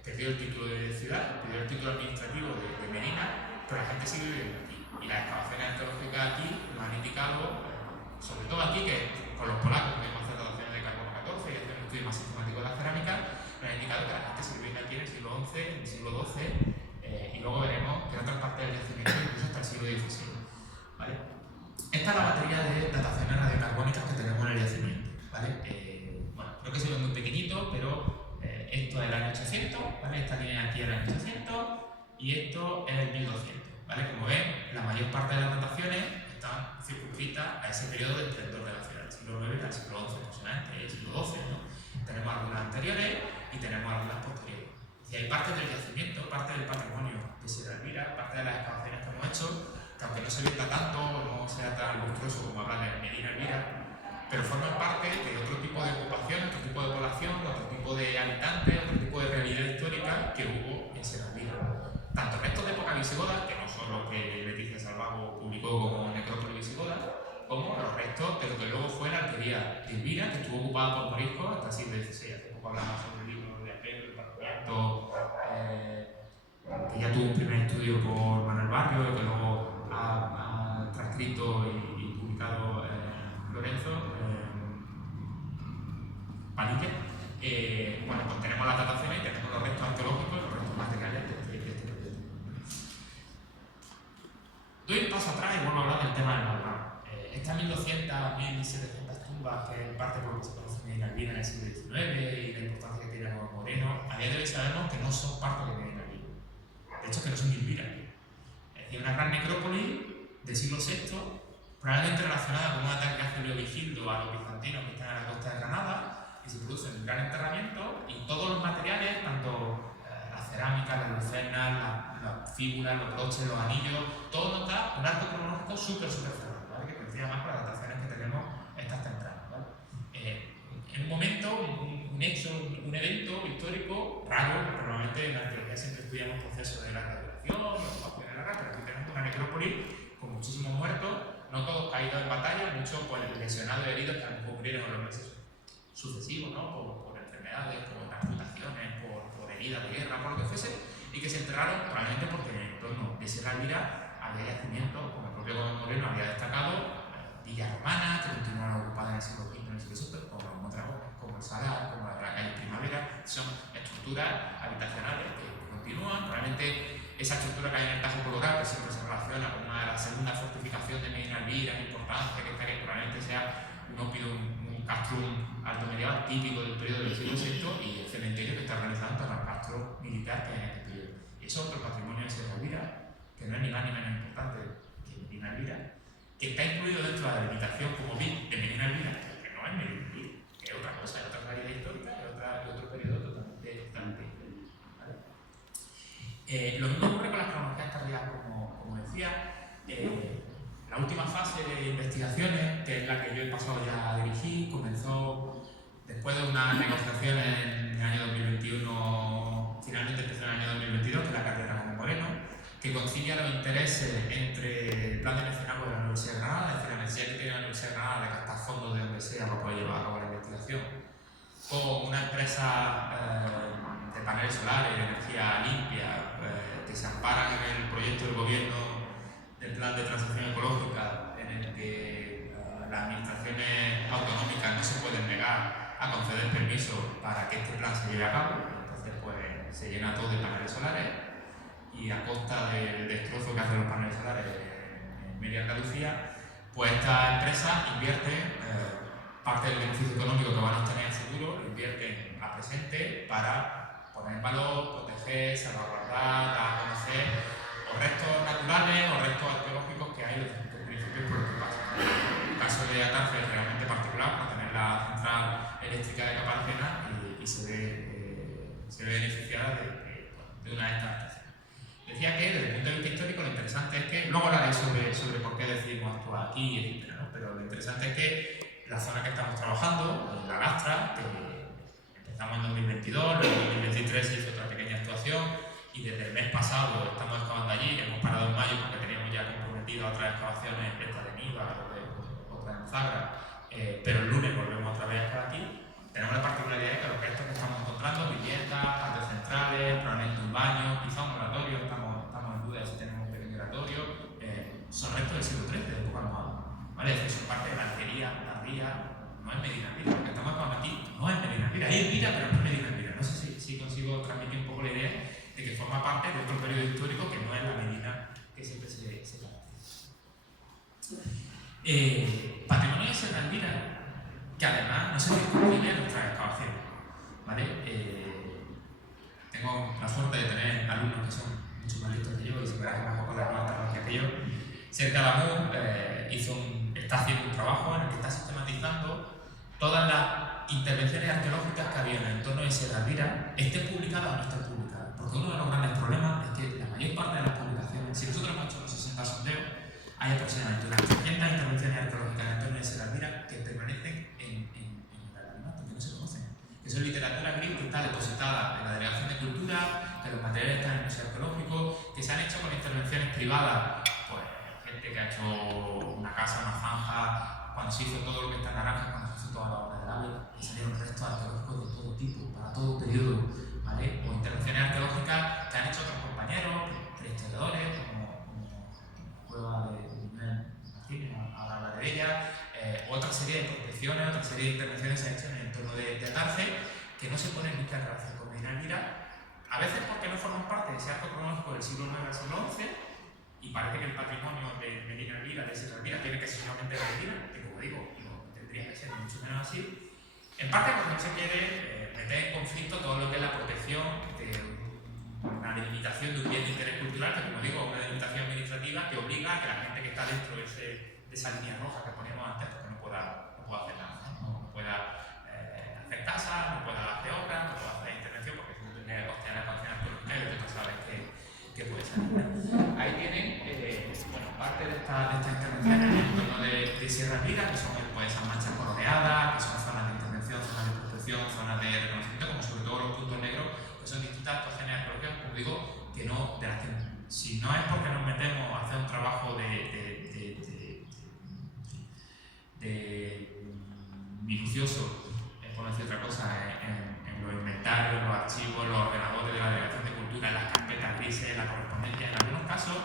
perdió el título de ciudad, perdió el título administrativo de Medina, pero la gente sigue viviendo aquí. Y las excavaciones arqueológicas aquí nos han indicado, sobre todo aquí, que con los polacos que hemos hecho dataciones de carbono 14 y hacer un estudio más sistemático de la cerámica, nos ha indicado que la gente se vive aquí en el siglo XI, en el siglo XII, y luego veremos que en otras partes del yacimiento incluso hasta el siglo XVI. ¿Vale? Esta es la batería de dataciones radiocarbónicas que tenemos en el yacimiento. ¿Vale? Bueno, creo que se ve muy pequeñito, pero esto es el año 800, ¿vale? Esta línea aquí es el año 800 y esto es el 1200. ¿Vale? Como ven, la mayor parte de las dataciones están circunscritas a ese periodo de esplendor de la ciudad, del siglo IX al siglo XI aproximadamente, el siglo XII, ¿no? Tenemos algunas anteriores y tenemos algunas posteriores. Y hay parte del yacimiento, parte del patrimonio de Sierra Elvira, parte de las excavaciones que hemos hecho, que aunque no se venda tanto, no sea tan monstruoso como habla de Medina Elvira, pero forman parte de otro tipo de ocupación, otro tipo de población, otro tipo de habitantes, otro tipo de realidad histórica que hubo en Sierra Elvira. Tanto restos de época visigoda, que no son los que Leticia Salvago publicó como necrópolis visigoda, como los restos de lo que luego fue la alquería de Elvira, que estuvo ocupada por moriscos hasta el siglo XVI. Hace poco hablamos sobre el libro de Apelo, el Parlamento, que ya tuvo un primer estudio por Manuel Barrio, que luego ha transcrito y publicado Lorenzo Padilla. Bueno, pues tenemos las dataciones y tenemos los restos arqueológicos y los restos materiales de este proyecto. Doy un paso atrás y vuelvo a hablar del tema del Malvar. Estas 1200, 1700 tumbas, que en parte por lo que se conoce Medina Elvira en el siglo XIX y la importancia que tiene Nuevo Moreno, a día de hoy sabemos que no son parte de Medina Elvira. De hecho, que no son ni Elvira. Es decir, una gran necrópolis del siglo VI, probablemente relacionada con un ataque que hace Leovigildo a los bizantinos que están en la costa de Granada, y se produce un gran enterramiento, y todos los materiales, tanto la cerámica, las lucernas, las fíbulas, los broches, los anillos, todo nos da un arco cronológico súper cerrado, ¿vale? Que coincide más con las dataciones que tenemos estas tempranas, ¿vale? En un momento, un hecho, un evento histórico raro, normalmente en la arqueología siempre estudiamos procesos de la radiación, la ocupación de la guerra, pero aquí tenemos una necrópolis con muchísimos muertos, no todos caídos en batalla, muchos pues, lesionados y heridos que a lo mejor murieron en los meses sucesivos, ¿no? Por enfermedades, por amputaciones, por heridas de guerra, por lo que fuese, y que se enterraron probablemente porque en el entorno de Sierra Elvira había yacimientos, como el propio Gómez Moreno había destacado, villas romanas que continuaron ocupadas en el siglo V y en el siglo VI, como los Mondragones, como el Salar, como la calle Primavera, son estructuras habitacionales que continúan. Probablemente esa estructura que hay en el Tajo Colorado, que siempre se relaciona con la segunda fortificación de Medina Elvira, en importancia, que probablemente sea un castrum alto medieval típico del periodo del siglo VI y el cementerio que está organizado en torno al castro militar que hay en este periodo. Y eso es otro patrimonio de Sierra Elvira, que no es ni más ni menos importante que Medina Elvira, que está incluido dentro de la delimitación como BIC de Medina Elvira, que no es Medina Elvira, que es otra cosa, es otra realidad histórica, es otro periodo totalmente diferente. ¿Vale? Lo mismo ocurre con las cronologías Andalucía. La última fase de investigaciones, que es la que yo he pasado ya a dirigir, comenzó después de unas negociaciones en el año 2021, finalmente empezó en el año 2022, que es la carrera con Moreno, que concilia los intereses entre el plan de mecenazgo de la Universidad de Granada, es decir, la necesidad que tiene la Universidad de Granada de captar fondos de donde sea para poder llevar a cabo la investigación, con una empresa de paneles solares y de energía limpia que se amparan en el proyecto del gobierno del plan de transición ecológica, en el que las administraciones autonómicas no se pueden negar a conceder permisos para que este plan se lleve a cabo. Entonces pues se llena todo de paneles solares y a costa del destrozo que hacen los paneles solares en media Andalucía, pues esta empresa invierte parte del beneficio económico que van a obtener en el futuro, lo invierten a presente para poner en valor, proteger, salvaguardar, dar a conocer o restos naturales o restos arqueológicos que hay en los distintos municipios por los que pasan. El caso de Atarfe es realmente particular para tener la central eléctrica de Caparcena y se ve beneficiada de una de estas estaciones. Decía que desde el punto de vista histórico lo interesante es que, luego hablaré sobre por qué decidimos actuar aquí, etc., ¿no? Pero lo interesante es que la zona que estamos trabajando, la Lastra, que empezamos en 2022, luego en 2023 se hizo otra pequeña actuación y desde el mes pasado estamos excavando allí, hemos parado en mayo porque teníamos ya comprometido otras excavaciones, esta de Niva, otra en Zagra, pero el lunes volvemos otra vez a estar aquí. Tenemos la particularidad de que los restos que estamos encontrando, viviendas, partes centrales, probablemente un baño, quizá un oratorio, estamos en duda de si tenemos un pequeño oratorio, son restos del siglo XIII, de época almohade, ¿vale? Es decir, son parte de la alquería tardía, no es Medina Elvira, lo que estamos hablando aquí no es Medina Elvira, es Elvira, pero no es Medina Elvira. No sé si consigo transmitir un poco la idea de que forma parte de otro periodo histórico que no es la Medina que siempre se caracteriza. Patrimonio de Sierra Elvira, que además no se descubre en nuestras excavaciones, ¿vale? Tengo la suerte de tener alumnos que son mucho más listos que yo y se verán mejor con la nueva tecnología que yo. Cerca de Amur está haciendo un trabajo en el que está sistematizando todas las intervenciones arqueológicas que había en el entorno de Sierra Elvira, estén publicadas o no estén publicadas. Porque uno de los grandes problemas es que la mayor parte de las publicaciones, si nosotros hemos hecho los 60 sondeos, hay aproximadamente unas 300 intervenciones arqueológicas en el entorno de Sierra Elvira que permanecen en el anonimato, que no se conocen. Que son literatura gris que está depositada en la Delegación de Cultura, que los materiales están en el Museo Arqueológico, que se han hecho con intervenciones privadas, pues gente que ha hecho una casa, una zanja, cuando se hizo todo lo que está en Naranja, cuando se hizo toda la obra del AVE, y salieron restos arqueológicos de todo tipo, para todo periodo, ¿vale? O intervenciones arqueológicas que han hecho otros compañeros, prehistoriadores, como Cueva de Martínez, ahora hablaré de ella, otra serie de prospecciones, otra serie de intervenciones se han hecho en el entorno de Atarfe, que no se ponen nunca en relación con Medina Elvira, a veces porque no forman parte de ese arco cronológico del siglo IX al siglo XI, y parece que el patrimonio de Medina Elvira, de Sierra Elvira, tiene que ser solamente de Medina, que como digo, no tendría que ser mucho menos así. En parte porque no se quiere meter en conflicto todo lo que es la protección de una delimitación de un bien de interés cultural, que como digo, es una delimitación administrativa que obliga a que la gente que está dentro de esa línea roja que poníamos antes, porque no pueda hacer nada, no pueda hacer casa, no pueda hacer obras, no pueda hacer intervención, porque si no tendría que costear la canción arqueológica y usted no sabe qué puede salir. Ahí tienen parte de estas intervenciones en el entorno de Sierra Elvira, que son pues, esas manchas coloreadas, que son zonas de intervención, zonas de protección, zonas de reconocimiento, como sobre todo los puntos negros, que son distintas actuaciones arqueológicas, como digo, que no, de las que si no es porque nos metemos a hacer un trabajo minucioso, por no decir otra cosa, en los inventarios, los archivos, los ordenadores de la Delegación de Cultura, en las carpetas grises, en la correspondencia, en algunos casos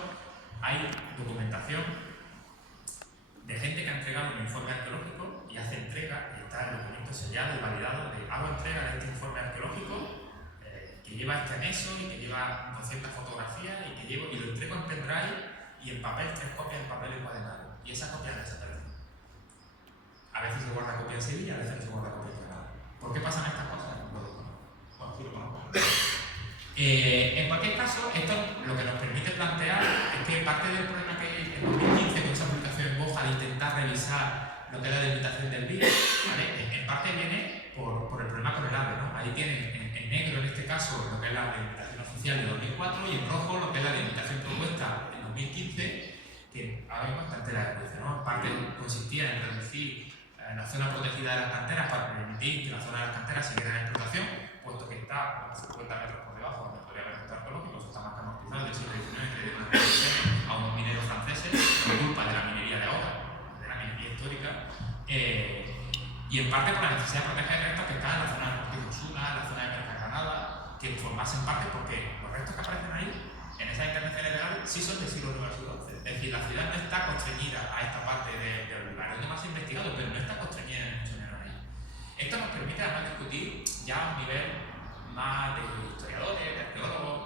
hay documentación de gente que ha entregado un informe arqueológico y hace entrega, y está el documento sellado y validado de hago entrega de este informe arqueológico que lleva este anexo y que lleva 200 fotografías y lo entrego en pendrive y en papel, 3 copias en papel encuadernado. Y esa copia desaparece. A veces se guarda copia en Sevilla, a veces no se guarda copia en Granada. ¿Por qué pasan estas cosas? Lo desconozco. Bueno, sí lo conozco. En cualquier caso, esto lo que nos permite plantear es que parte del problema que hay en 2015 con esa publicación en Boja de intentar revisar lo que es la delimitación del BID, ¿vale? En parte viene por el problema con el AVE, ¿no? Ahí tienen en negro en este caso lo que es la delimitación oficial de 2004 y en rojo lo que es la delimitación propuesta en 2015, que ahora mismo está en tela de juicio, ¿no? En parte consistía en reducir la zona protegida de las canteras para permitir que la zona de las canteras siguiera en explotación, puesto que está a 50 metros por debajo donde podría haber sector arqueológico. Eso está más que amortizado del siglo XIX, que dio una reducción a unos mineros franceses por culpa de la minería de ahora, de la minería histórica, y en parte por la necesidad de proteger restos que están en la zona del Cortijo Osuna, en la zona de Mercagranada, que formasen parte, porque los restos que aparecen ahí en esas intervenciones legales sí son del siglo IX al siglo XI. Es decir, la ciudad no está constreñida a esta parte del lugar, es lo más investigado, pero no está constreñida en mucho menos ahí. Esto nos permite además discutir ya a un nivel más de historiadores, de arqueólogos.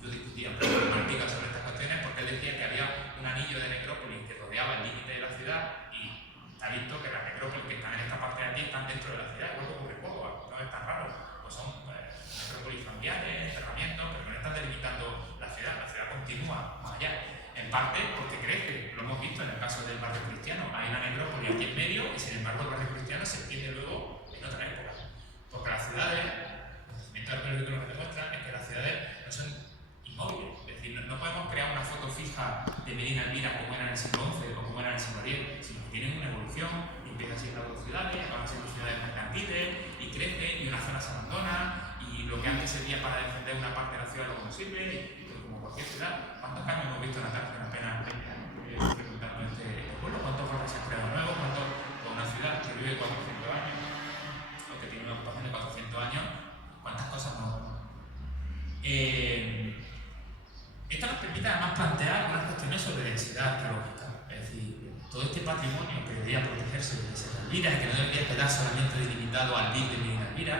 Yo discutía con Martica sobre estas cuestiones porque él decía que había un anillo de necrópolis que rodeaba el límite de la ciudad y ha visto que las necrópolis que están en esta parte de aquí están dentro de la ciudad, igual que ocurre en Córdoba, no es tan raro, pues son necrópolis familiares, enterramientos, pero no están delimitando la ciudad continúa más allá. En parte porque crece, lo hemos visto en el caso del barrio cristiano, hay una necrópolis aquí en medio y sin embargo el barrio cristiano se extiende luego en otra época. Porque las ciudades, el conocimiento arqueológico lo que demuestra es que las ciudades no son inmóviles, es decir, no podemos crear una foto fija de Medina Elvira como era en el siglo XI o como era en el siglo X, sino que tienen una evolución y empiezan siendo dos ciudades, van siendo ciudades mercantiles y crecen y una zona se abandona y lo que antes servía para defender una parte de la ciudad luego no sirve y como cualquier ciudad. ¿Cuántos cambios hemos visto en la tarde en apenas 20 años? Preguntando este pueblo, ¿cuántos barrios se han creado nuevos? ¿Cuántos con una ciudad que vive 400 años o que tiene una ocupación de 400 años? ¿Cuántas cosas no? Esto nos permite además plantear unas cuestiones sobre densidad arqueológica, es decir, todo este patrimonio que debería protegerse de Sierra Elvira, que no debería quedar solamente delimitado al BIC de Medina Elvira,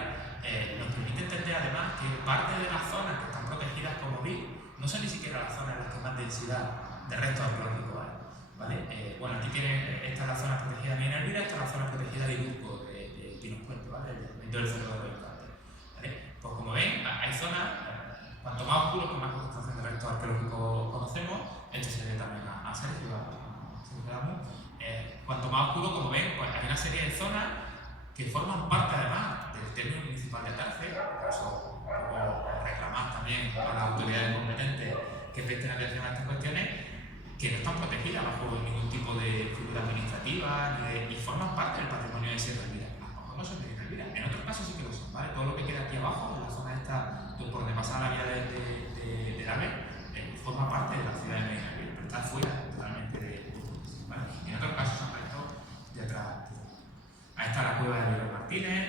nos permite entender además que parte de las zonas que están protegidas como BIC no son ni siquiera las zonas en las que más densidad de restos arqueológicos hay, ¿vale? Bueno, aquí tienen, esta es la zona protegida de Medina Elvira, esta es la zona protegida de Irurco, de Pinos Puente, ¿vale? Del Cerro de los Infantes, ¿vale? Pues como ven, hay zonas, cuanto más oscuros, con más concentración de restos arqueológicos conocemos. Esto se ve también a Sergio, cuanto más oscuro, como ven, pues hay una serie de zonas que forman parte además del término municipal de Atarce, por eso reclamar también a las autoridades competentes que presten atención a estas cuestiones, que no están protegidas bajo ningún tipo de figura administrativa y forman parte del patrimonio de Sierra Elvira. A lo mejor no son de Sierra Elvira, en otros casos sí que lo son, ¿vale? Todo lo que queda aquí abajo, en la zona esta por donde pasa la vía del AVE, forma parte de la ciudad de Medina Elvira, pero está fuera totalmente de ¿vale? En otros casos son restos de atrás. Ahí está la cueva de Miguel Martínez,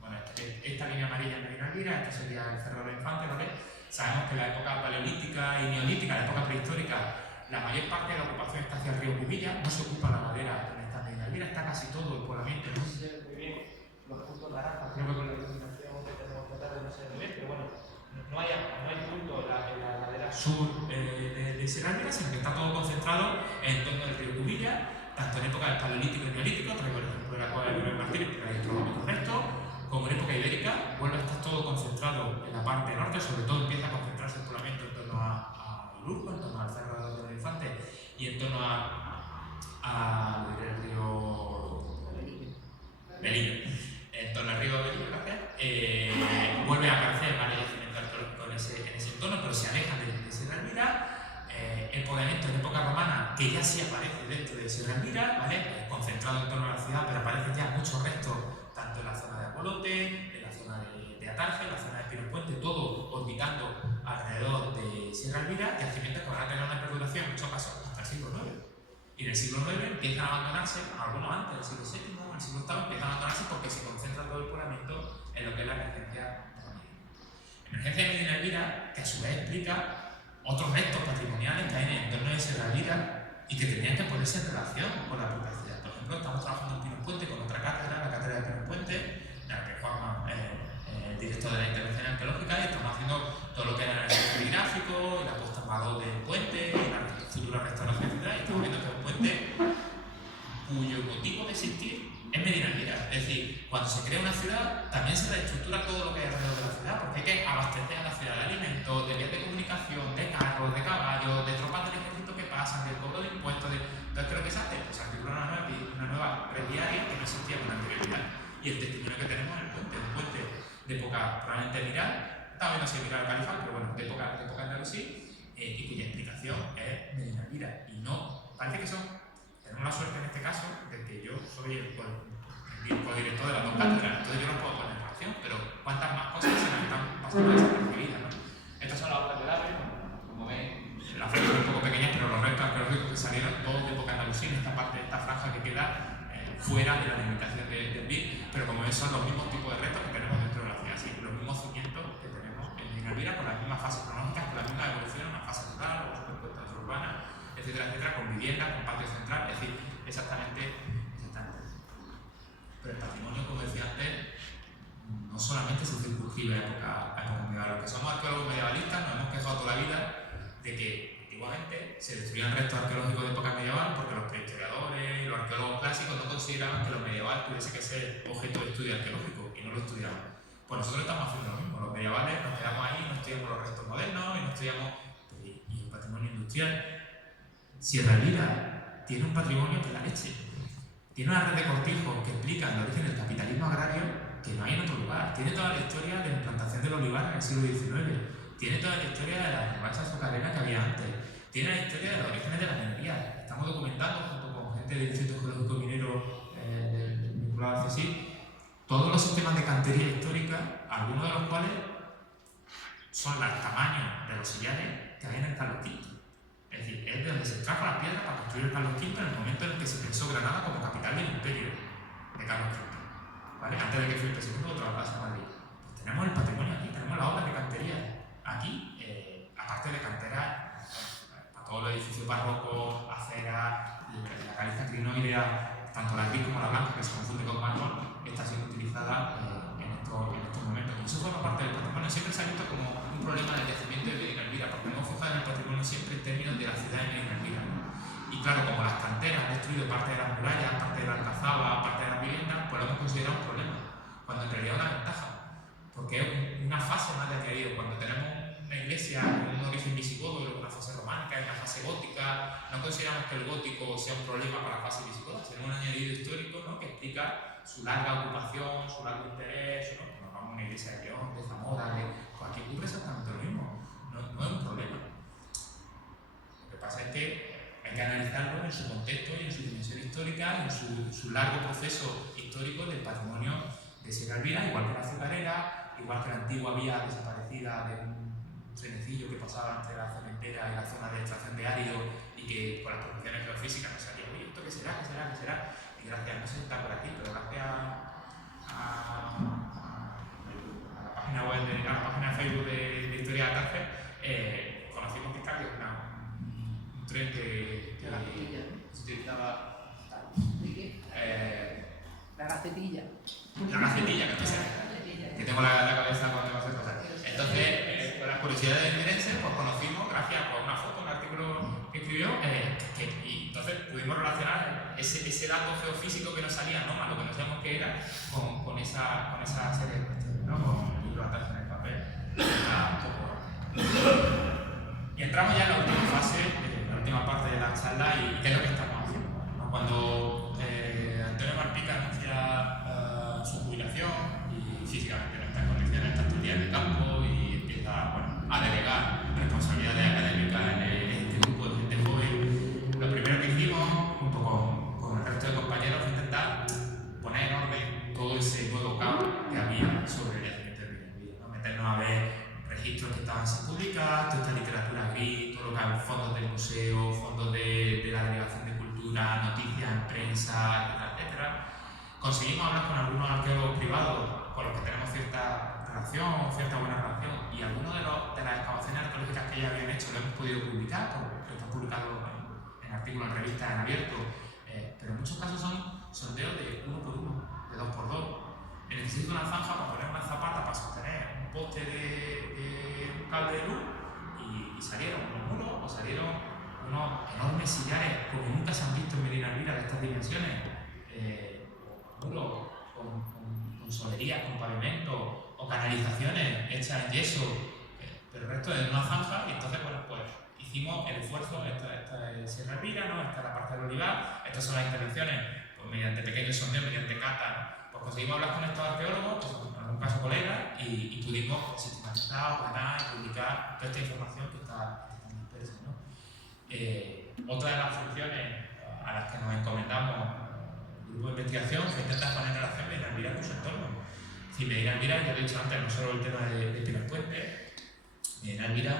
bueno, esta línea amarilla en Medina Elvira, este sería el Cerro de los Infantes, ¿vale? Sabemos que en la época paleolítica y neolítica, la época prehistórica, la mayor parte de la ocupación está hacia el río Cubilla, no se ocupa la madera en esta Medina Elvira, está casi todo el poblamiento, no sé si se ve muy bien los puntos naranjas, creo que con la iluminación que tenemos esta tarde no se ve muy bien, pero bueno, no hay punto en la ladera sur de Sierra Elvira, sino que está todo concentrado en torno del río Cubilla, tanto en época del paleolítico y neolítico, traigo el ejemplo de la cueva de Miguel Martínez, porque hay otros restos, como en época ibérica, vuelve a estar todo concentrado en la parte norte, sobre todo empieza a concentrarse el poblamiento en torno a Irurco, en torno al Cerro de los Infantes y en torno al río Belillo. En torno al río Belillo, gracias. Vuelve a aparecer varios yacimientos arqueológicos en ese entorno, pero se alejan de Sierra Elvira. El poblamiento en época romana, que ya sí aparece dentro de Sierra Elvira, ¿vale? Concentrado en torno a la ciudad, pero aparecen ya muchos restos, tanto en la zona de Arbolote, en la zona de Atarce, en la zona de Pinos Puente, todo orbitando alrededor de Sierra Elvira, yacimientos que van a tener una perduración en muchos casos hasta el siglo IX. Y en el siglo IX empiezan a abandonarse, algunos antes, del siglo VII, en el siglo VIII, empiezan a abandonarse porque se concentra todo el poblamiento en lo que es la emergencia de la Medina. Emergencia de Medina Elvira, que a su vez explica otros restos patrimoniales que hay en el entorno de Sierra Elvira y que tenían que ponerse en relación con la propia ciudad. Por ejemplo, estamos trabajando en Pinos Puente con otra cátedra, la cátedra de Pinos Puente, en la que Juanma el director de la intervención arqueológica, y estamos haciendo todo lo que era el análisis gráfico, el apuesta en valor del puente, y la futura restauración de la ciudad, y estamos viendo que es un puente cuyo motivo de existir es Medina Elvira. Es decir, cuando se crea una ciudad, también se reestructura todo lo que hay alrededor de la ciudad, porque hay que abastecer a la ciudad de alimentos, de vías de comunicación, de carros, de caballos, de tropas del ejército que pasan, del cobro de impuestos. Entonces, ¿qué es lo que se hace? Pues articula una nueva red diaria que no existía con anterioridad. Y el testimonio que tenemos en el puente, un puente de época probablemente viral, estaba viendo si viral o califal, pero bueno, de época andalusí, y cuya explicación denominación es Medina Elvira. Y no, parece que tenemos la suerte en este caso de que yo soy el codirector de las dos cátedras, entonces yo no puedo poner en relación, pero cuántas más cosas se nos están pasando desapercibidas, ¿no? Estas son las obras del AVE, como ven, las fotos son un poco pequeñas, pero los restos arqueológicos que salieron, todos de época andalusí, esta parte, esta franja que queda fuera de la limitación del BID, pero como ven son los mismos tipos de restos que tenemos dentro de la ciudad, sí, los mismos cimientos que tenemos en Medina Elvira, con las mismas fases cronológicas, con la misma evolución, una fase rural, o superpuestas urbanas, etcétera, etcétera, con viviendas, con patio central, es decir, exactamente. Pero el patrimonio, como decía antes, no solamente se circunscribe a época medieval. Los que somos arqueólogos medievalistas nos hemos quejado toda la vida de que antiguamente se destruían restos arqueológicos de época medieval porque los prehistoriadores y los arqueólogos clásicos no consideraban que lo medieval tuviese que ser objeto de estudio arqueológico y no lo estudiaban. Pues nosotros estamos haciendo lo mismo. Los medievales nos quedamos ahí, no estudiamos los restos modernos y no estudiamos y el patrimonio industrial. Sierra Elvira tiene un patrimonio que es la leche. Tiene una red de cortijos que explica el origen del capitalismo agrario que no hay en otro lugar. Tiene toda la historia de la implantación del olivar en el siglo XIX. Tiene toda la historia de la remolacha azucarera que había antes. Tiene la historia de los orígenes de la minería. Estamos documentando, junto con gente del Instituto Geológico Minero vinculado al CSIC, todos los sistemas de cantería histórica, algunos de los cuales son los tamaños de los sillares que hay en el Carlos V. Es decir, es de donde se extrajo la piedra para construir el Carlos V en el momento en el que se pensó Granada como capital del imperio de Carlos V, ¿vale? Antes de que Felipe II lo trasladase a Madrid. Pues tenemos el patrimonio aquí, tenemos las obras de cantería. Aquí, aparte de canteras, para todos los edificios barrocos, aceras, la caliza crinoidea, tanto la gris como la blanca, que se confunde con mármol, está siendo utilizada en estos momentos. Y eso forma parte del patrimonio. Siempre se ha visto como un problema del yacimiento de Medina Elvira, porque no hemos fijado en el patrimonio siempre en términos de la ciudad de Medina Elvira, ¿no? Y claro, como las canteras han destruido parte de las murallas, parte de la alcazaba, parte de las viviendas, pues lo hemos considerado un problema, cuando en realidad es una ventaja, porque es una fase más de añadido. Cuando tenemos una iglesia con un origen visigodo, una fase románica y una fase gótica, no consideramos que el gótico sea un problema para la fase visigoda, sino un añadido histórico, ¿no?, que explica su larga ocupación, su largo interés, ¿no? Nos vamos a una iglesia de León, de Zamora, pues aquí ocurre exactamente lo mismo, no es un problema. Lo que pasa es que hay que analizarlo en su contexto y en su dimensión histórica y en su largo proceso histórico del patrimonio de Sierra Elvira, igual que la azucarera, igual que la antigua vía desaparecida de un trenecillo que pasaba entre la cementera y la zona de extracción de árido y que por las condiciones geofísicas no sabía, oye, ¿esto qué será? ¿Qué será? ¿Qué será? Y gracias, no sé si está por aquí, pero gracias a la página web, a la página de Facebook de Historia de Alcácer, conocimos que está, que es un tren que se utilizaba. La gacetilla. La gacetilla, que tengo la cabeza cuando me hace cosas. Entonces, por las curiosidades de Mirense, pues conocimos, gracias a una foto, un artículo que escribió, y entonces pudimos relacionar ese dato geofísico que nos salía anómalo, que no sabíamos qué era, con esa serie de cuestiones, ¿no? Con el libro atrás en el papel. Y entramos ya en la última fase, la última parte de la charla, y qué es lo que estamos haciendo, ¿no? Cuando Antonio Malpica anuncia su jubilación y físicamente no está en condiciones, está todo el día en el campo y empieza, bueno, a delegar responsabilidades académicas en este grupo de gente joven, lo primero que hicimos, junto con el resto de compañeros, fue intentar poner en orden todo ese nuevo caos que había sobre el yacimiento de Medina Elvira, ¿no? Meternos a ver registros que estaban sin publicar, toda esta literatura gris, todo lo que hay, fondos del museo, fondos de la Delegación de Cultura, noticias en prensa, etcétera, etcétera. Conseguimos hablar con algunos arqueólogos privados con los que tenemos cierta relación, cierta buena relación, y algunos de las excavaciones arqueológicas que ellos habían hecho lo hemos podido publicar, porque están publicados en artículos en revistas en abierto, pero en muchos casos son sondeos de 1 por 1, de 2 por 2. Necesito una zanja para poner una zapata para sostener un poste de un cable de luz, y salieron unos muros o salieron unos enormes sillares como nunca se han visto en Medina Elvira de estas dimensiones, muros con solerías, con pavimento o canalizaciones hechas en yeso, pero el resto es una zanja. Y entonces, bueno, pues hicimos el esfuerzo. Esta es Sierra Elvira, ¿no? Esta es la parte del olivar, estas son las intervenciones, pues mediante pequeños sondeos, mediante catas, pues conseguimos hablar con estos arqueólogos, que son en algún caso colegas, y pudimos sistematizar, ordenar y publicar toda esta información que está en dispersa, ¿no? Otra de las funciones a las que nos encomendamos el grupo de investigación es intentar poner en relación Medina Elvira con su entorno. Es decir, Medina Elvira, ya lo he dicho antes, no solo el tema de Pilar Puente, Medina Elvira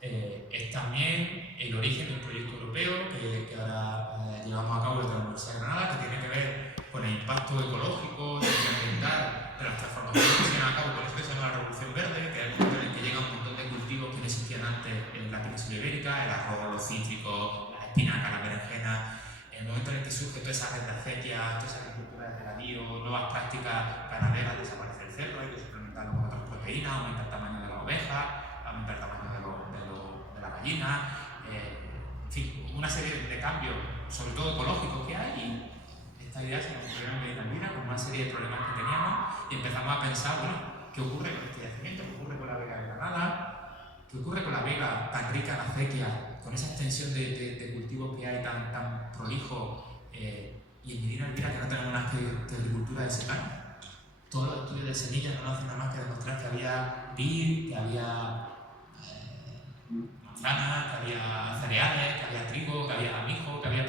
es también el origen de un proyecto europeo que ahora llevamos a cabo desde la Universidad de Granada, que tiene que ver con el impacto ecológico, ambiental de las transformaciones que se llevan a cabo con esto que se llama la Revolución Verde, que es el momento en el que llegan un montón de cultivos que no existían antes en la península ibérica, el arroz, los cítricos, la espinaca, la berenjena, el momento en el que surge toda esa red de acequias, toda esa agricultura de regadío, nuevas prácticas ganaderas, desaparece el cerdo, hay que suplementarlo con otras proteínas, aumenta el tamaño de la oveja, aumenta el tamaño de la gallina, en fin, una serie de cambios, sobre todo ecológicos que hay, y esta idea se nos ocurrió en Medina Elvira con una serie de problemas que teníamos y empezamos a pensar, bueno, ¿qué ocurre con este yacimiento? ¿Qué ocurre con la vega de Granada? ¿Qué ocurre con la vega tan rica en acequia, con esa extensión de cultivos que hay tan prolijo, y en Medina Elvira que no tenemos nada de agricultura de secano? Todos los estudios de semillas no hacen nada más que demostrar que había vid, que había manzanas, que había cereales, que había trigo, que había mijo, que había...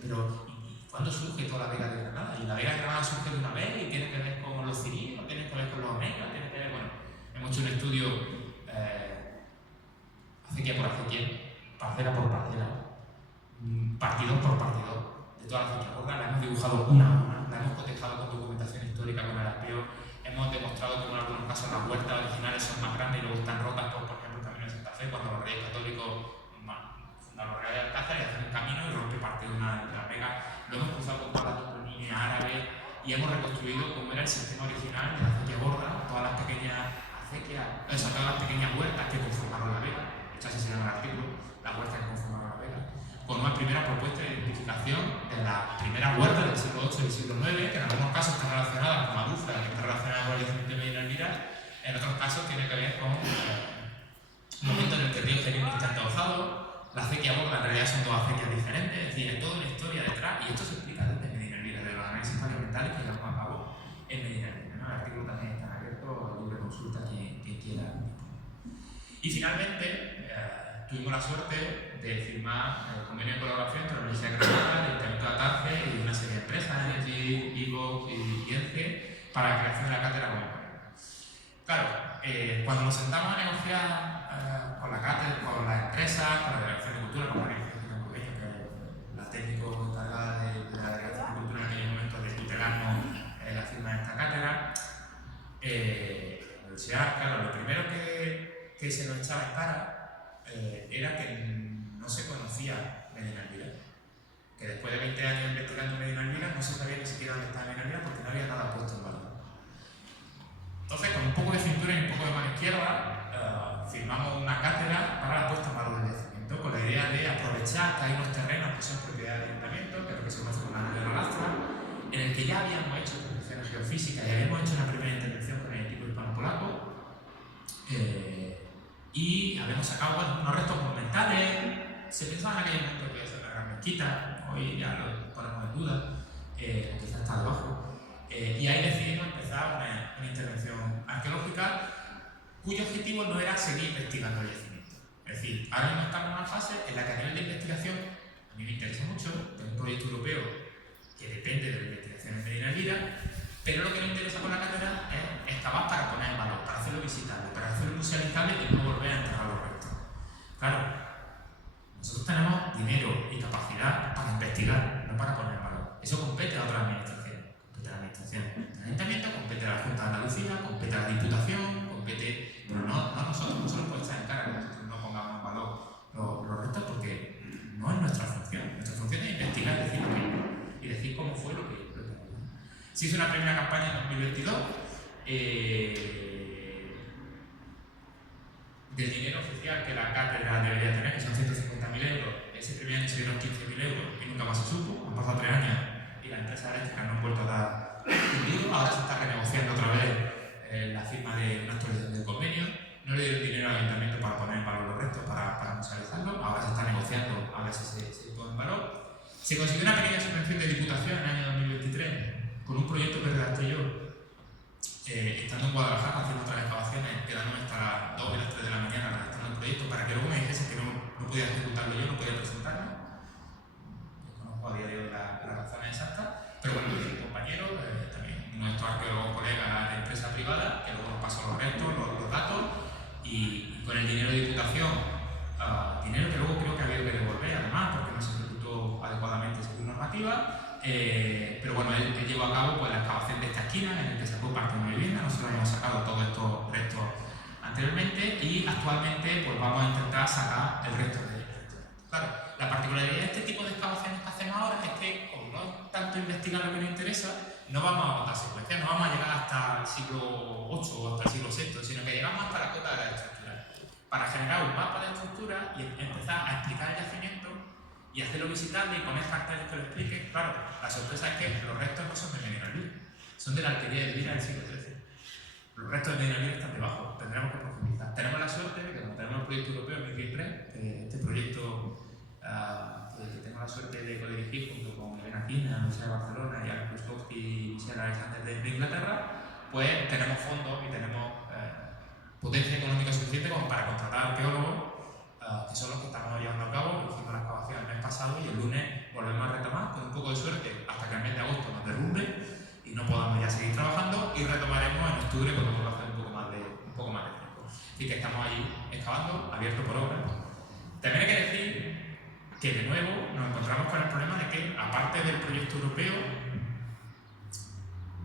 Pero ¿y cuándo surge toda la vega de Granada? Y la vega de Granada surge de una vez y tiene que ver con los cirios, tiene que ver con los omegas, tiene que ver... Bueno, hemos hecho un estudio acequia por acequia, parcela por parcela, partidor por partidor, de toda la acequia gorda, la hemos dibujado una a una, la hemos cotejado con documentación histórica, con el apeo, hemos demostrado que en algunos casos las huertas originales son más grandes y luego están rotas por ejemplo, el camino de Santa Fe, cuando los reyes católicos fundaron los reyes de Alcázar y hacen un camino y rompe parte de una vega. Lo hemos cruzado con todas las topolíneas árabes y hemos reconstruido cómo era el sistema original de la acequia gorda, todas las pequeñas acequias, todas las pequeñas huertas que conformaron la vega. Así se llama el artículo, las huertas que conformaron la vega, con una primera propuesta de identificación de las primeras huertas del siglo VIII y del siglo IX, que en algunos casos están relacionadas con Maruza, que está relacionada con el yacimiento de Medina Elvira, en otros casos tiene que ver con un momento en el que el río Genil está encauzado, la acequia gorda en realidad son dos acequias diferentes, es decir, hay toda una historia detrás, y esto se explica desde Medina Elvira, de los análisis paleoambientales que llevamos a cabo en Medina Elvira, ¿no? El artículo también está abierto, libre consulta quien quiera. Y finalmente, tuvimos la suerte de firmar el convenio de colaboración entre la Universidad de Granada, el Ayuntamiento de Atarce y una serie de empresas, Energy, Evox y Ence, para la creación de la cátedra con el convenio. Claro, cuando nos sentamos a negociar con la cátedra, con las empresas, con la Dirección de Cultura, con la Dirección de Cultura, que es la técnico encargada de la Dirección de Cultura en aquel momento de tutelarnos la firma de esta cátedra, la universidad, claro, lo primero que se nos echaba en cara era que no se conocía Medina Elvira, que después de 20 años investigando Medina Elvira no se sabía ni siquiera dónde estaba Medina Elvira porque no había nada puesto en valor. Entonces, con un poco de cintura y un poco de mano izquierda, firmamos una cátedra para la puesta en valor del yacimiento, con la idea de aprovechar que hay unos terrenos que son propiedad del ayuntamiento, que es lo que se conoce como la de la lastra, en el que ya habíamos hecho intervenciones geofísicas y habíamos hecho una primera intervención con el equipo hispano-polaco. Y habíamos sacado unos restos monumentales. Se pensaba en aquel momento que iba a ser una gran mezquita, hoy ya lo ponemos en duda, quizás está debajo. Y ahí decidimos empezar una intervención arqueológica cuyo objetivo no era seguir investigando el yacimiento. Es decir, ahora mismo estamos en una fase en la que a nivel de investigación, a mí me interesa mucho, tengo un proyecto europeo que depende de la investigación en Medina Elvira, pero lo que nos interesa con la cátedra es excavar para poner en valor, para hacerlo visitable, para hacerlo musealizable y no volver a enterrar los restos. Claro, nosotros tenemos dinero y capacidad para investigar, no para poner en valor. Eso compete a otras administraciones. Compete a la administración del ayuntamiento, compete a la Junta de Andalucía, compete a la Diputación, compete... Pero no nosotros, no se nos puede echar en cara que nosotros no pongamos en valor los restos porque no es nuestra función. Nuestra función es investigar, decir lo que y decir cómo fue lo que se hizo una primera campaña en 2022 del dinero oficial que la cátedra debería tener, que son 150.000 euros. Ese primer año se dieron 15.000 euros y nunca más se supo. Han pasado 3 años y las empresas eléctricas no han vuelto a dar un duro. Ahora se está renegociando otra vez la firma de una actualización del convenio. No le dieron dinero al ayuntamiento para poner en valor los restos, para musealizarlo. Ahora se está negociando a ver si se pone en valor. Se consiguió una pequeña subvención de Diputación en el año 2023 con un proyecto que redacté yo, estando en Guadalajara haciendo otras excavaciones, quedándome hasta las 2 y las 3 de la mañana redactando el proyecto para que luego me dijese que no no podía ejecutarlo yo, no podía presentarlo. Desconozco a día de hoy la razón exacta, pero bueno, un compañero, también uno de estos arqueólogos colegas de empresa privada, que luego nos pasó los restos, los datos, y con el dinero de Diputación, dinero que luego creo que ha habido que devolver además, porque no se ejecutó adecuadamente según normativa. Pero bueno, él llevó a cabo pues, la excavación de esta esquina en la que sacó parte de una vivienda. Nosotros hemos sacado todos estos restos anteriormente y actualmente pues, vamos a intentar sacar el resto de ellos. Claro, la particularidad de este tipo de excavaciones que hacemos ahora es que, como no tanto investigar lo que nos interesa, no vamos a montar secuencias, no vamos a llegar hasta el siglo VIII o hasta el siglo VI, sino que llegamos hasta la cota de la estructura para generar un mapa de estructura y empezar a explicar el yacimiento y hacerlo visitable y poner carteles que lo expliquen. Claro, la sorpresa es que los restos no son de Medina Elvira, son de la alquería de Elvira del siglo XIII. Los restos de Medina Elvira están debajo, tendremos que profundizar. Tenemos la suerte de que como tenemos el proyecto europeo 2003, este proyecto que tengo la suerte de codirigir junto con Elena Quina, la Universidad de Barcelona y Alex Krustovsky y Michelle Alexander de Inglaterra, pues tenemos fondos y tenemos potencia económica suficiente como para contratar arqueólogos que son los que estamos llevando a cabo. Hicimos la excavación el mes pasado y el lunes volvemos a retomar con un poco de suerte hasta que el mes de agosto nos derrumbe y no podamos ya seguir trabajando, y retomaremos en octubre cuando podamos hacer un poco más de tiempo. Así que estamos ahí excavando, abierto por obra. También hay que decir que de nuevo nos encontramos con el problema de que, aparte del proyecto europeo,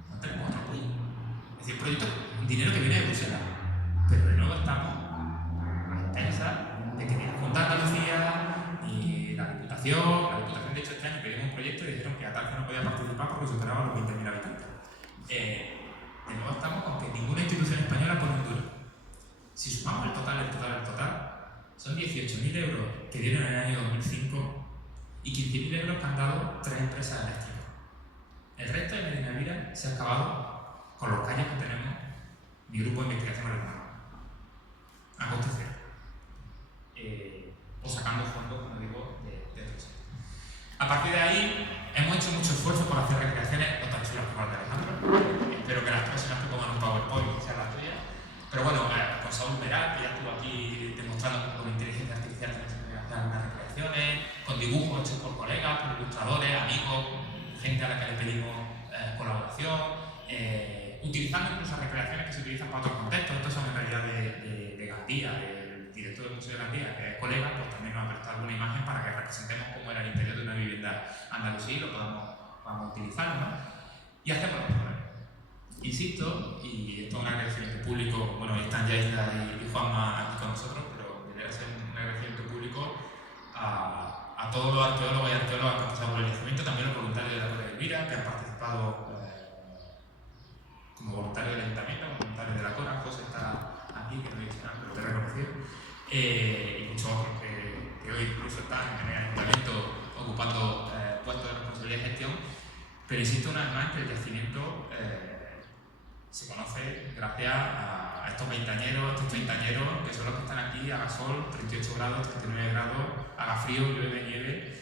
no tenemos otro apoyo. Es decir, dinero que viene de Bruselas, pero de nuevo estamos a expensas de que ni la Junta de Andalucía ni la Diputación de hecho este año pedimos un proyecto y dijeron que Atalce no podía participar porque superaba los 20.000 habitantes. De nuevo estamos con que ninguna institución española pone un duro. Si sumamos el total, son 18.000 euros que dieron en el año 2005 y 15.000 euros que han dado 3 empresas eléctricas. El resto de Medina Elvira se ha acabado con los calles que tenemos mi grupo de investigación alemana, a coste cero. O sacando fondos, como digo, de otros. A partir de ahí, hemos hecho mucho esfuerzo por hacer recreaciones, no tan chulas como las de Alejandro. Espero que las próximas te pongan un PowerPoint y sean las tuyas. Pero bueno, con Saúl Meral, que ya estuvo aquí demostrando que con inteligencia artificial se pueden hacer algunas recreaciones, con dibujos hechos por colegas, por ilustradores, amigos, gente a la que le pedimos colaboración, utilizando incluso recreaciones que se utilizan para otros contextos. Estos son en realidad de Gandía, del director del Museo de Gandía, que es colega, pues también nos ha prestado alguna imagen para que representemos cómo era el interior de una vivienda andalusí y lo podamos utilizar, ¿no? Y hacemos lo mismo. Insisto, y esto es un agradecimiento público, bueno, están ya Isla y Juanma aquí con nosotros, pero debería ser un agradecimiento público a todos los arqueólogos y arqueólogas que han pasado por el yacimiento, también los voluntarios de la Cora de Elvira, que han participado como voluntarios del ayuntamiento, como voluntarios de la Cora. José está aquí, que no dice nada, pero te reconoció, y muchos otros que hoy incluso están en el ayuntamiento ocupando puestos de responsabilidad y gestión. Pero insisto una vez más que el yacimiento se conoce gracias a estos veinteañeros, estos treintañeros, que son los que están aquí, haga sol, 38 grados, 39 grados, haga frío, llueve, nieve,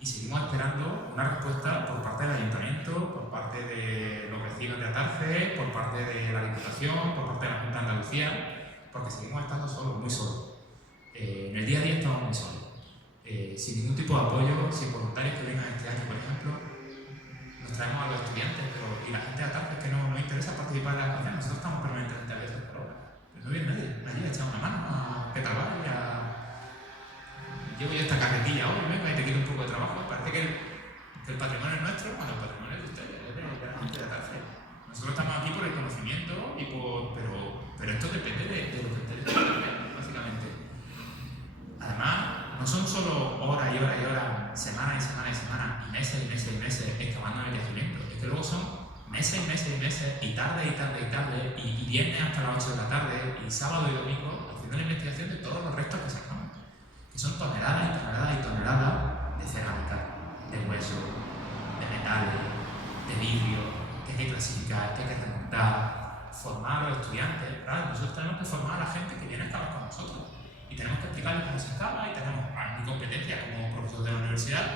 y seguimos esperando una respuesta por parte del ayuntamiento, por parte de los vecinos de Atarce, por parte de la Diputación, por parte de la Junta de Andalucía, porque seguimos estando solos, muy solos. En el día a día estamos muy solos, sin ningún tipo de apoyo, sin voluntarios que vengan este año, por ejemplo. Nos traemos a los estudiantes, y la gente de Atarce es que no nos interesa participar en las canciones. Nosotros estamos permanentemente abiertos por obra. Pero no viene nadie a echar una mano, a que trabaje, llevo yo esta carretilla hoy, venga, y te quito un poco de trabajo. Parece que el patrimonio es nuestro, cuando el patrimonio es de ustedes, es de la gente de Atarce. Nosotros estamos aquí por el conocimiento, pero esto depende de lo que ustedes tienen, básicamente. Además, no son solo horas y horas y horas, semanas y semanas y semanas, y meses y meses y meses excavando en el yacimiento. Es que luego son meses y meses y meses, y tarde y tarde y tarde, y viernes hasta las 8 de la tarde, y sábado y domingo, haciendo la investigación de todos los restos que sacamos. Que son toneladas y toneladas y toneladas de cerámica, de hueso, de metales, de vidrio, que hay que clasificar, que hay que remontar, formar a los estudiantes. Claro, nosotros tenemos que formar a la gente que viene a excavar con nosotros. Y tenemos que explicarles cómo se excava, y tenemos mi competencia como profesor de la universidad,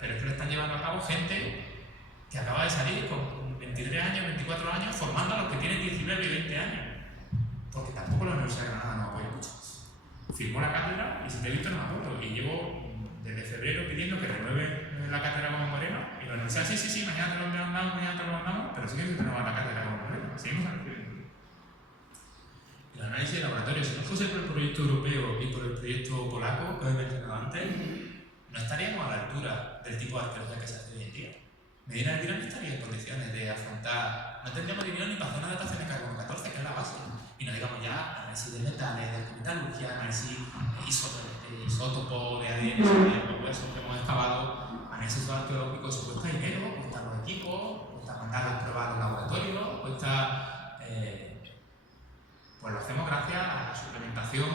pero es que lo están llevando a cabo gente que acaba de salir con 23 años, 24 años, formando a los que tienen 19 y 20 años. Porque tampoco la Universidad de Granada nos apoya mucho. firmó la cátedra y si te he visto no me acuerdo. Y llevo desde febrero pidiendo que renueve la cátedra como Moreno. Y la universidad, sí, mañana te lo mandamos, pero sí que renovar la cátedra como Moreno. Seguimos recibiendo. El análisis de laboratorio, si no fuese por el proyecto europeo y por el proyecto polaco que he mencionado antes, no estaríamos a la altura del tipo de arqueología que se hace hoy en día. Medina del Tirón no estaría en condiciones de afrontar, no tendríamos dinero ni para hacer una datación de carbono 14, que es la base. Y no digamos ya análisis de metales, de metalurgia, análisis isótopo de ADN sobre los huesos que hemos excavado, análisis arqueológicos, eso cuesta dinero, cuesta los equipos, cuesta mandar las pruebas a los laboratorios, cuesta. Pues lo hacemos gracias a la suplementación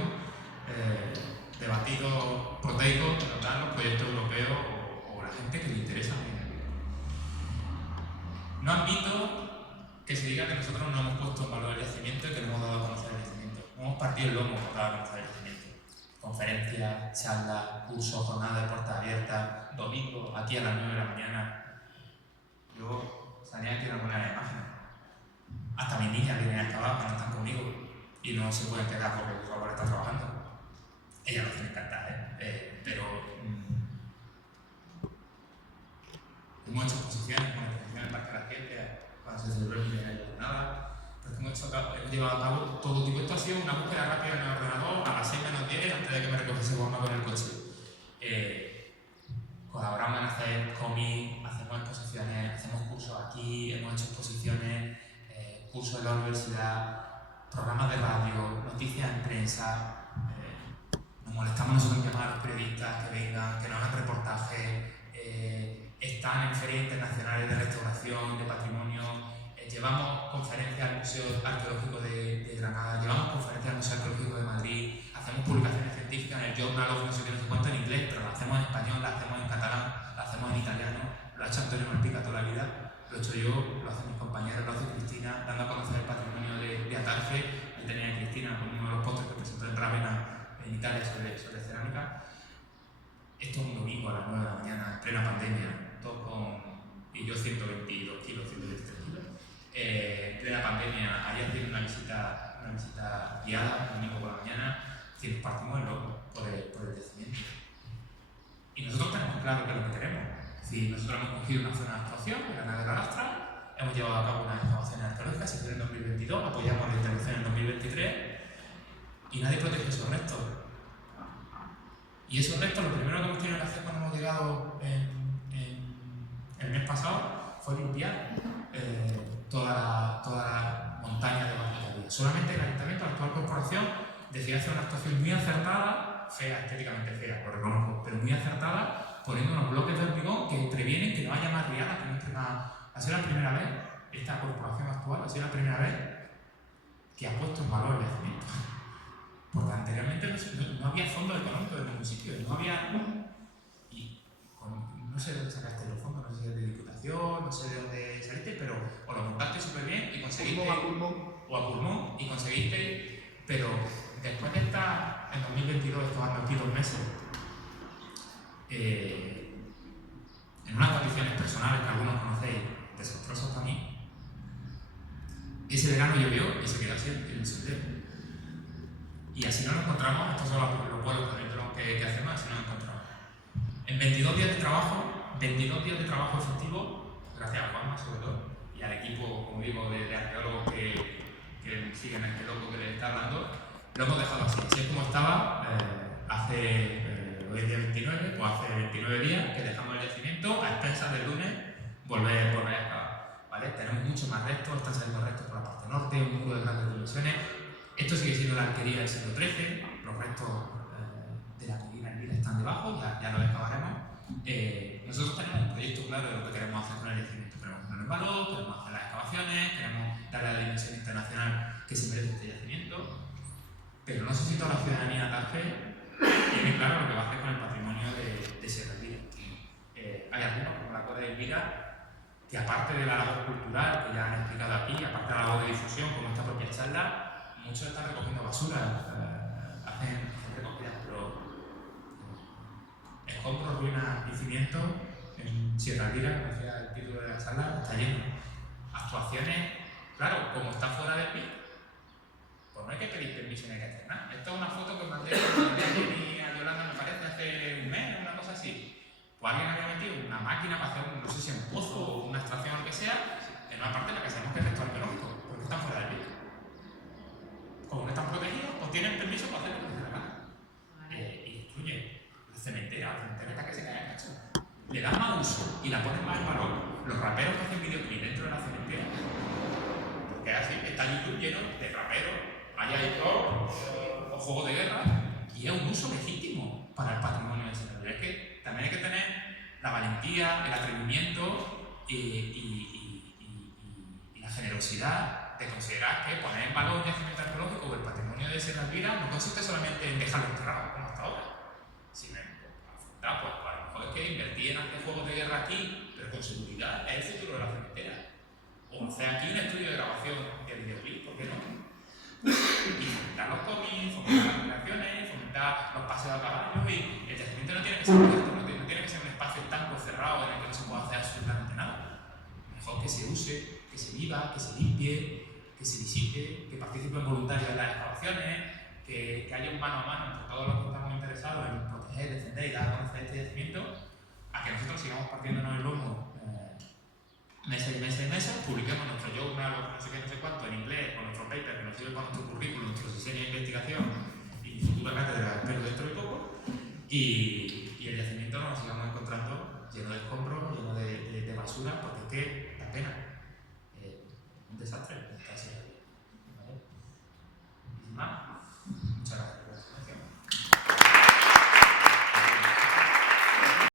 de batidos proteicos que nos dan los proyectos europeos o la gente que le interesa. No admito que se diga que nosotros no hemos puesto en valor el yacimiento y que no hemos dado a conocer el yacimiento. No hemos partido el lomo por dar a conocer el yacimiento. Conferencias, charlas, cursos, jornadas de puertas abiertas, domingo, aquí a las 9 de la mañana. Yo salía aquí de alguna imagen. Hasta mis niñas vienen a excavar cuando están conmigo y no se pueden quedar porque por favor está trabajando. Ellas nos tienen que encantar, pero hemos hecho exposiciones, como la exposición del Parque de la Ciencia, cuando se celebró el Milenario de Nada, pero hemos llevado a cabo todo tipo. Esto ha sido una búsqueda rápida en el ordenador a las 6 menos 10 antes de que me recogiese Borja con el coche. Colaboramos en hacer cómics, hacemos exposiciones, hacemos cursos aquí, hemos hecho exposiciones, cursos en la universidad, programas de radio, noticias en prensa. Nos molestamos nosotros en llamar a los periodistas que vengan, que nos hagan reportajes. Están en ferias internacionales de restauración, de patrimonio. Llevamos conferencias al Museo Arqueológico de Granada, llevamos conferencias al Museo Arqueológico de Madrid, hacemos publicaciones científicas en el Journal of no sé qué, no sé cuánto en inglés, pero lo hacemos en español, lo hacemos en catalán, lo hacemos en italiano. Lo ha hecho Antonio Malpica toda la vida, lo he hecho yo, lo hacen mis compañeros, lo hace Cristina, dando a conocer el patrimonio de Atarfe. Ahí tenía a Cristina con uno de los postres que presentó en Rávena, en Italia, sobre cerámica. Esto es un domingo a las 9 de la mañana, en plena pandemia, y yo 122 kilos, 123 kilos. En plena pandemia, ayer tiene una visita guiada, un domingo por la mañana, que partimos el loco por el yacimiento. Y nosotros tenemos claro qué es lo que queremos. Es decir, nosotros hemos cogido una zona de actuación, la Nave de la Lastra, hemos llevado a cabo unas excavaciones arqueológicas, se hicieron en 2022, apoyamos la intervención en 2023 y nadie protege esos restos. Y esos restos, lo primero que hemos tenido que hacer cuando hemos llegado el mes pasado fue limpiar toda la montaña de barro que había. Solamente el ayuntamiento, la actual corporación, decidió hacer una actuación muy acertada, fea, estéticamente fea, lo reconozco, pero muy acertada, poniendo unos bloques de hormigón que previenen que no haya más riadas, que no entre más. Ha sido la primera vez, esta corporación actual, ha sido la primera vez que ha puesto en valor el yacimiento. Porque anteriormente no había fondos económicos de ningún sitio, no había. Y no sé de dónde sacaste los fondos, no sé si es de Diputación, no sé de dónde saliste, pero os lo montaste súper bien y conseguiste. O a pulmón, y conseguiste. Pero después de estar en 2022, estos aquí 2 meses, en unas condiciones personales que algunos conocéis, desastrosas para mí, ese verano llovió y se quedó así en el sendero. Y así nos encontramos, estos son los vuelos que hacemos, así nos encontramos. En 22 días de trabajo efectivo, gracias a Juanma sobre todo, y al equipo, como digo, de arqueólogos que siguen este loco que les está hablando, lo hemos dejado así. Así es como estaba hoy es día 29, pues hace 29 días que dejamos el yacimiento a expensas del lunes volver a excavar. ¿Vale? Tenemos mucho más restos, están saliendo restos por la parte norte, un muro de grandes dimensiones. Esto sigue siendo la arquería del siglo XIII, los restos de la arquería Elvira están debajo, ya lo excavaremos. Nosotros tenemos un proyecto claro de lo que queremos hacer con el yacimiento. Queremos poner el valor, queremos hacer las excavaciones, queremos darle la dimensión internacional que se merece este yacimiento, pero no sé si toda la ciudadanía de Atarfe tiene claro lo que va a hacer con el patrimonio de Sierra Elvira. Hay algunos, como la Coda de Elvira, que aparte de la labor cultural que ya han explicado aquí, aparte de la labor de difusión, como esta propia charla, muchos están recogiendo basura, hacen recogidas, pero escombros, ruinas y cimientos en Sierra Elvira, como decía el título de la charla, está lleno. Actuaciones, claro, como está fuera de pie, pues no no hay que pedir permiso ni hay que hacer nada. Esta es una foto que mandé a Jenny a Yolanda, me parece, hace un mes, una cosa así. Pues alguien había metido una máquina para hacer, no sé si un pozo o una extracción o lo que sea, en una parte en la que sabemos que es resto arqueológico, porque están fuera del vídeo. Como no están protegidos, pues tienen permiso para hacer lo que les dé la gana. Y destruyen la cementera esta que se cae en cacho. Le dan más uso y la ponen más en valor los raperos que hacen videoclip dentro de la cementera. Porque así, está YouTube lleno de raperos, allá hay rock o juegos de guerra, y es un uso legítimo para el patrimonio de ese. Es que también hay que tener la valentía, el atrevimiento y la generosidad de considerar que poner en valor un yacimiento arqueológico o el patrimonio de Sierra Elvira no consiste solamente en dejarlo enterrado como hasta ahora, sino en afrontar, pues a lo mejor es que invertir en hacer juegos de guerra aquí, pero con seguridad, es el futuro de la cementera. O hacer aquí un estudio de grabación de videoclip, ¿por qué no? Y fomentar los cómics, fomentar las creaciones, fomentar los paseos a caballo, y el yacimiento no tiene que ser abierto, no tiene que ser un espacio estanco cerrado en el que no se pueda hacer absolutamente nada. Mejor que se use, que se viva, que se limpie, que se visite, que participen voluntarios en las excavaciones, que haya un mano a mano entre todos los que estamos interesados en proteger, defender y dar a conocer este yacimiento, a que nosotros sigamos partiéndonos el lomo meses y meses y meses, publiquemos nuestro journal o no sé qué, no sé cuánto en inglés, con nuestro paper que nos sirve para nuestro currículum, nuestro diseño de investigación y futura cátedra, espero dentro de poco, y el yacimiento nos sigamos encontrando lleno de escombros, lleno de basura, porque es que da pena.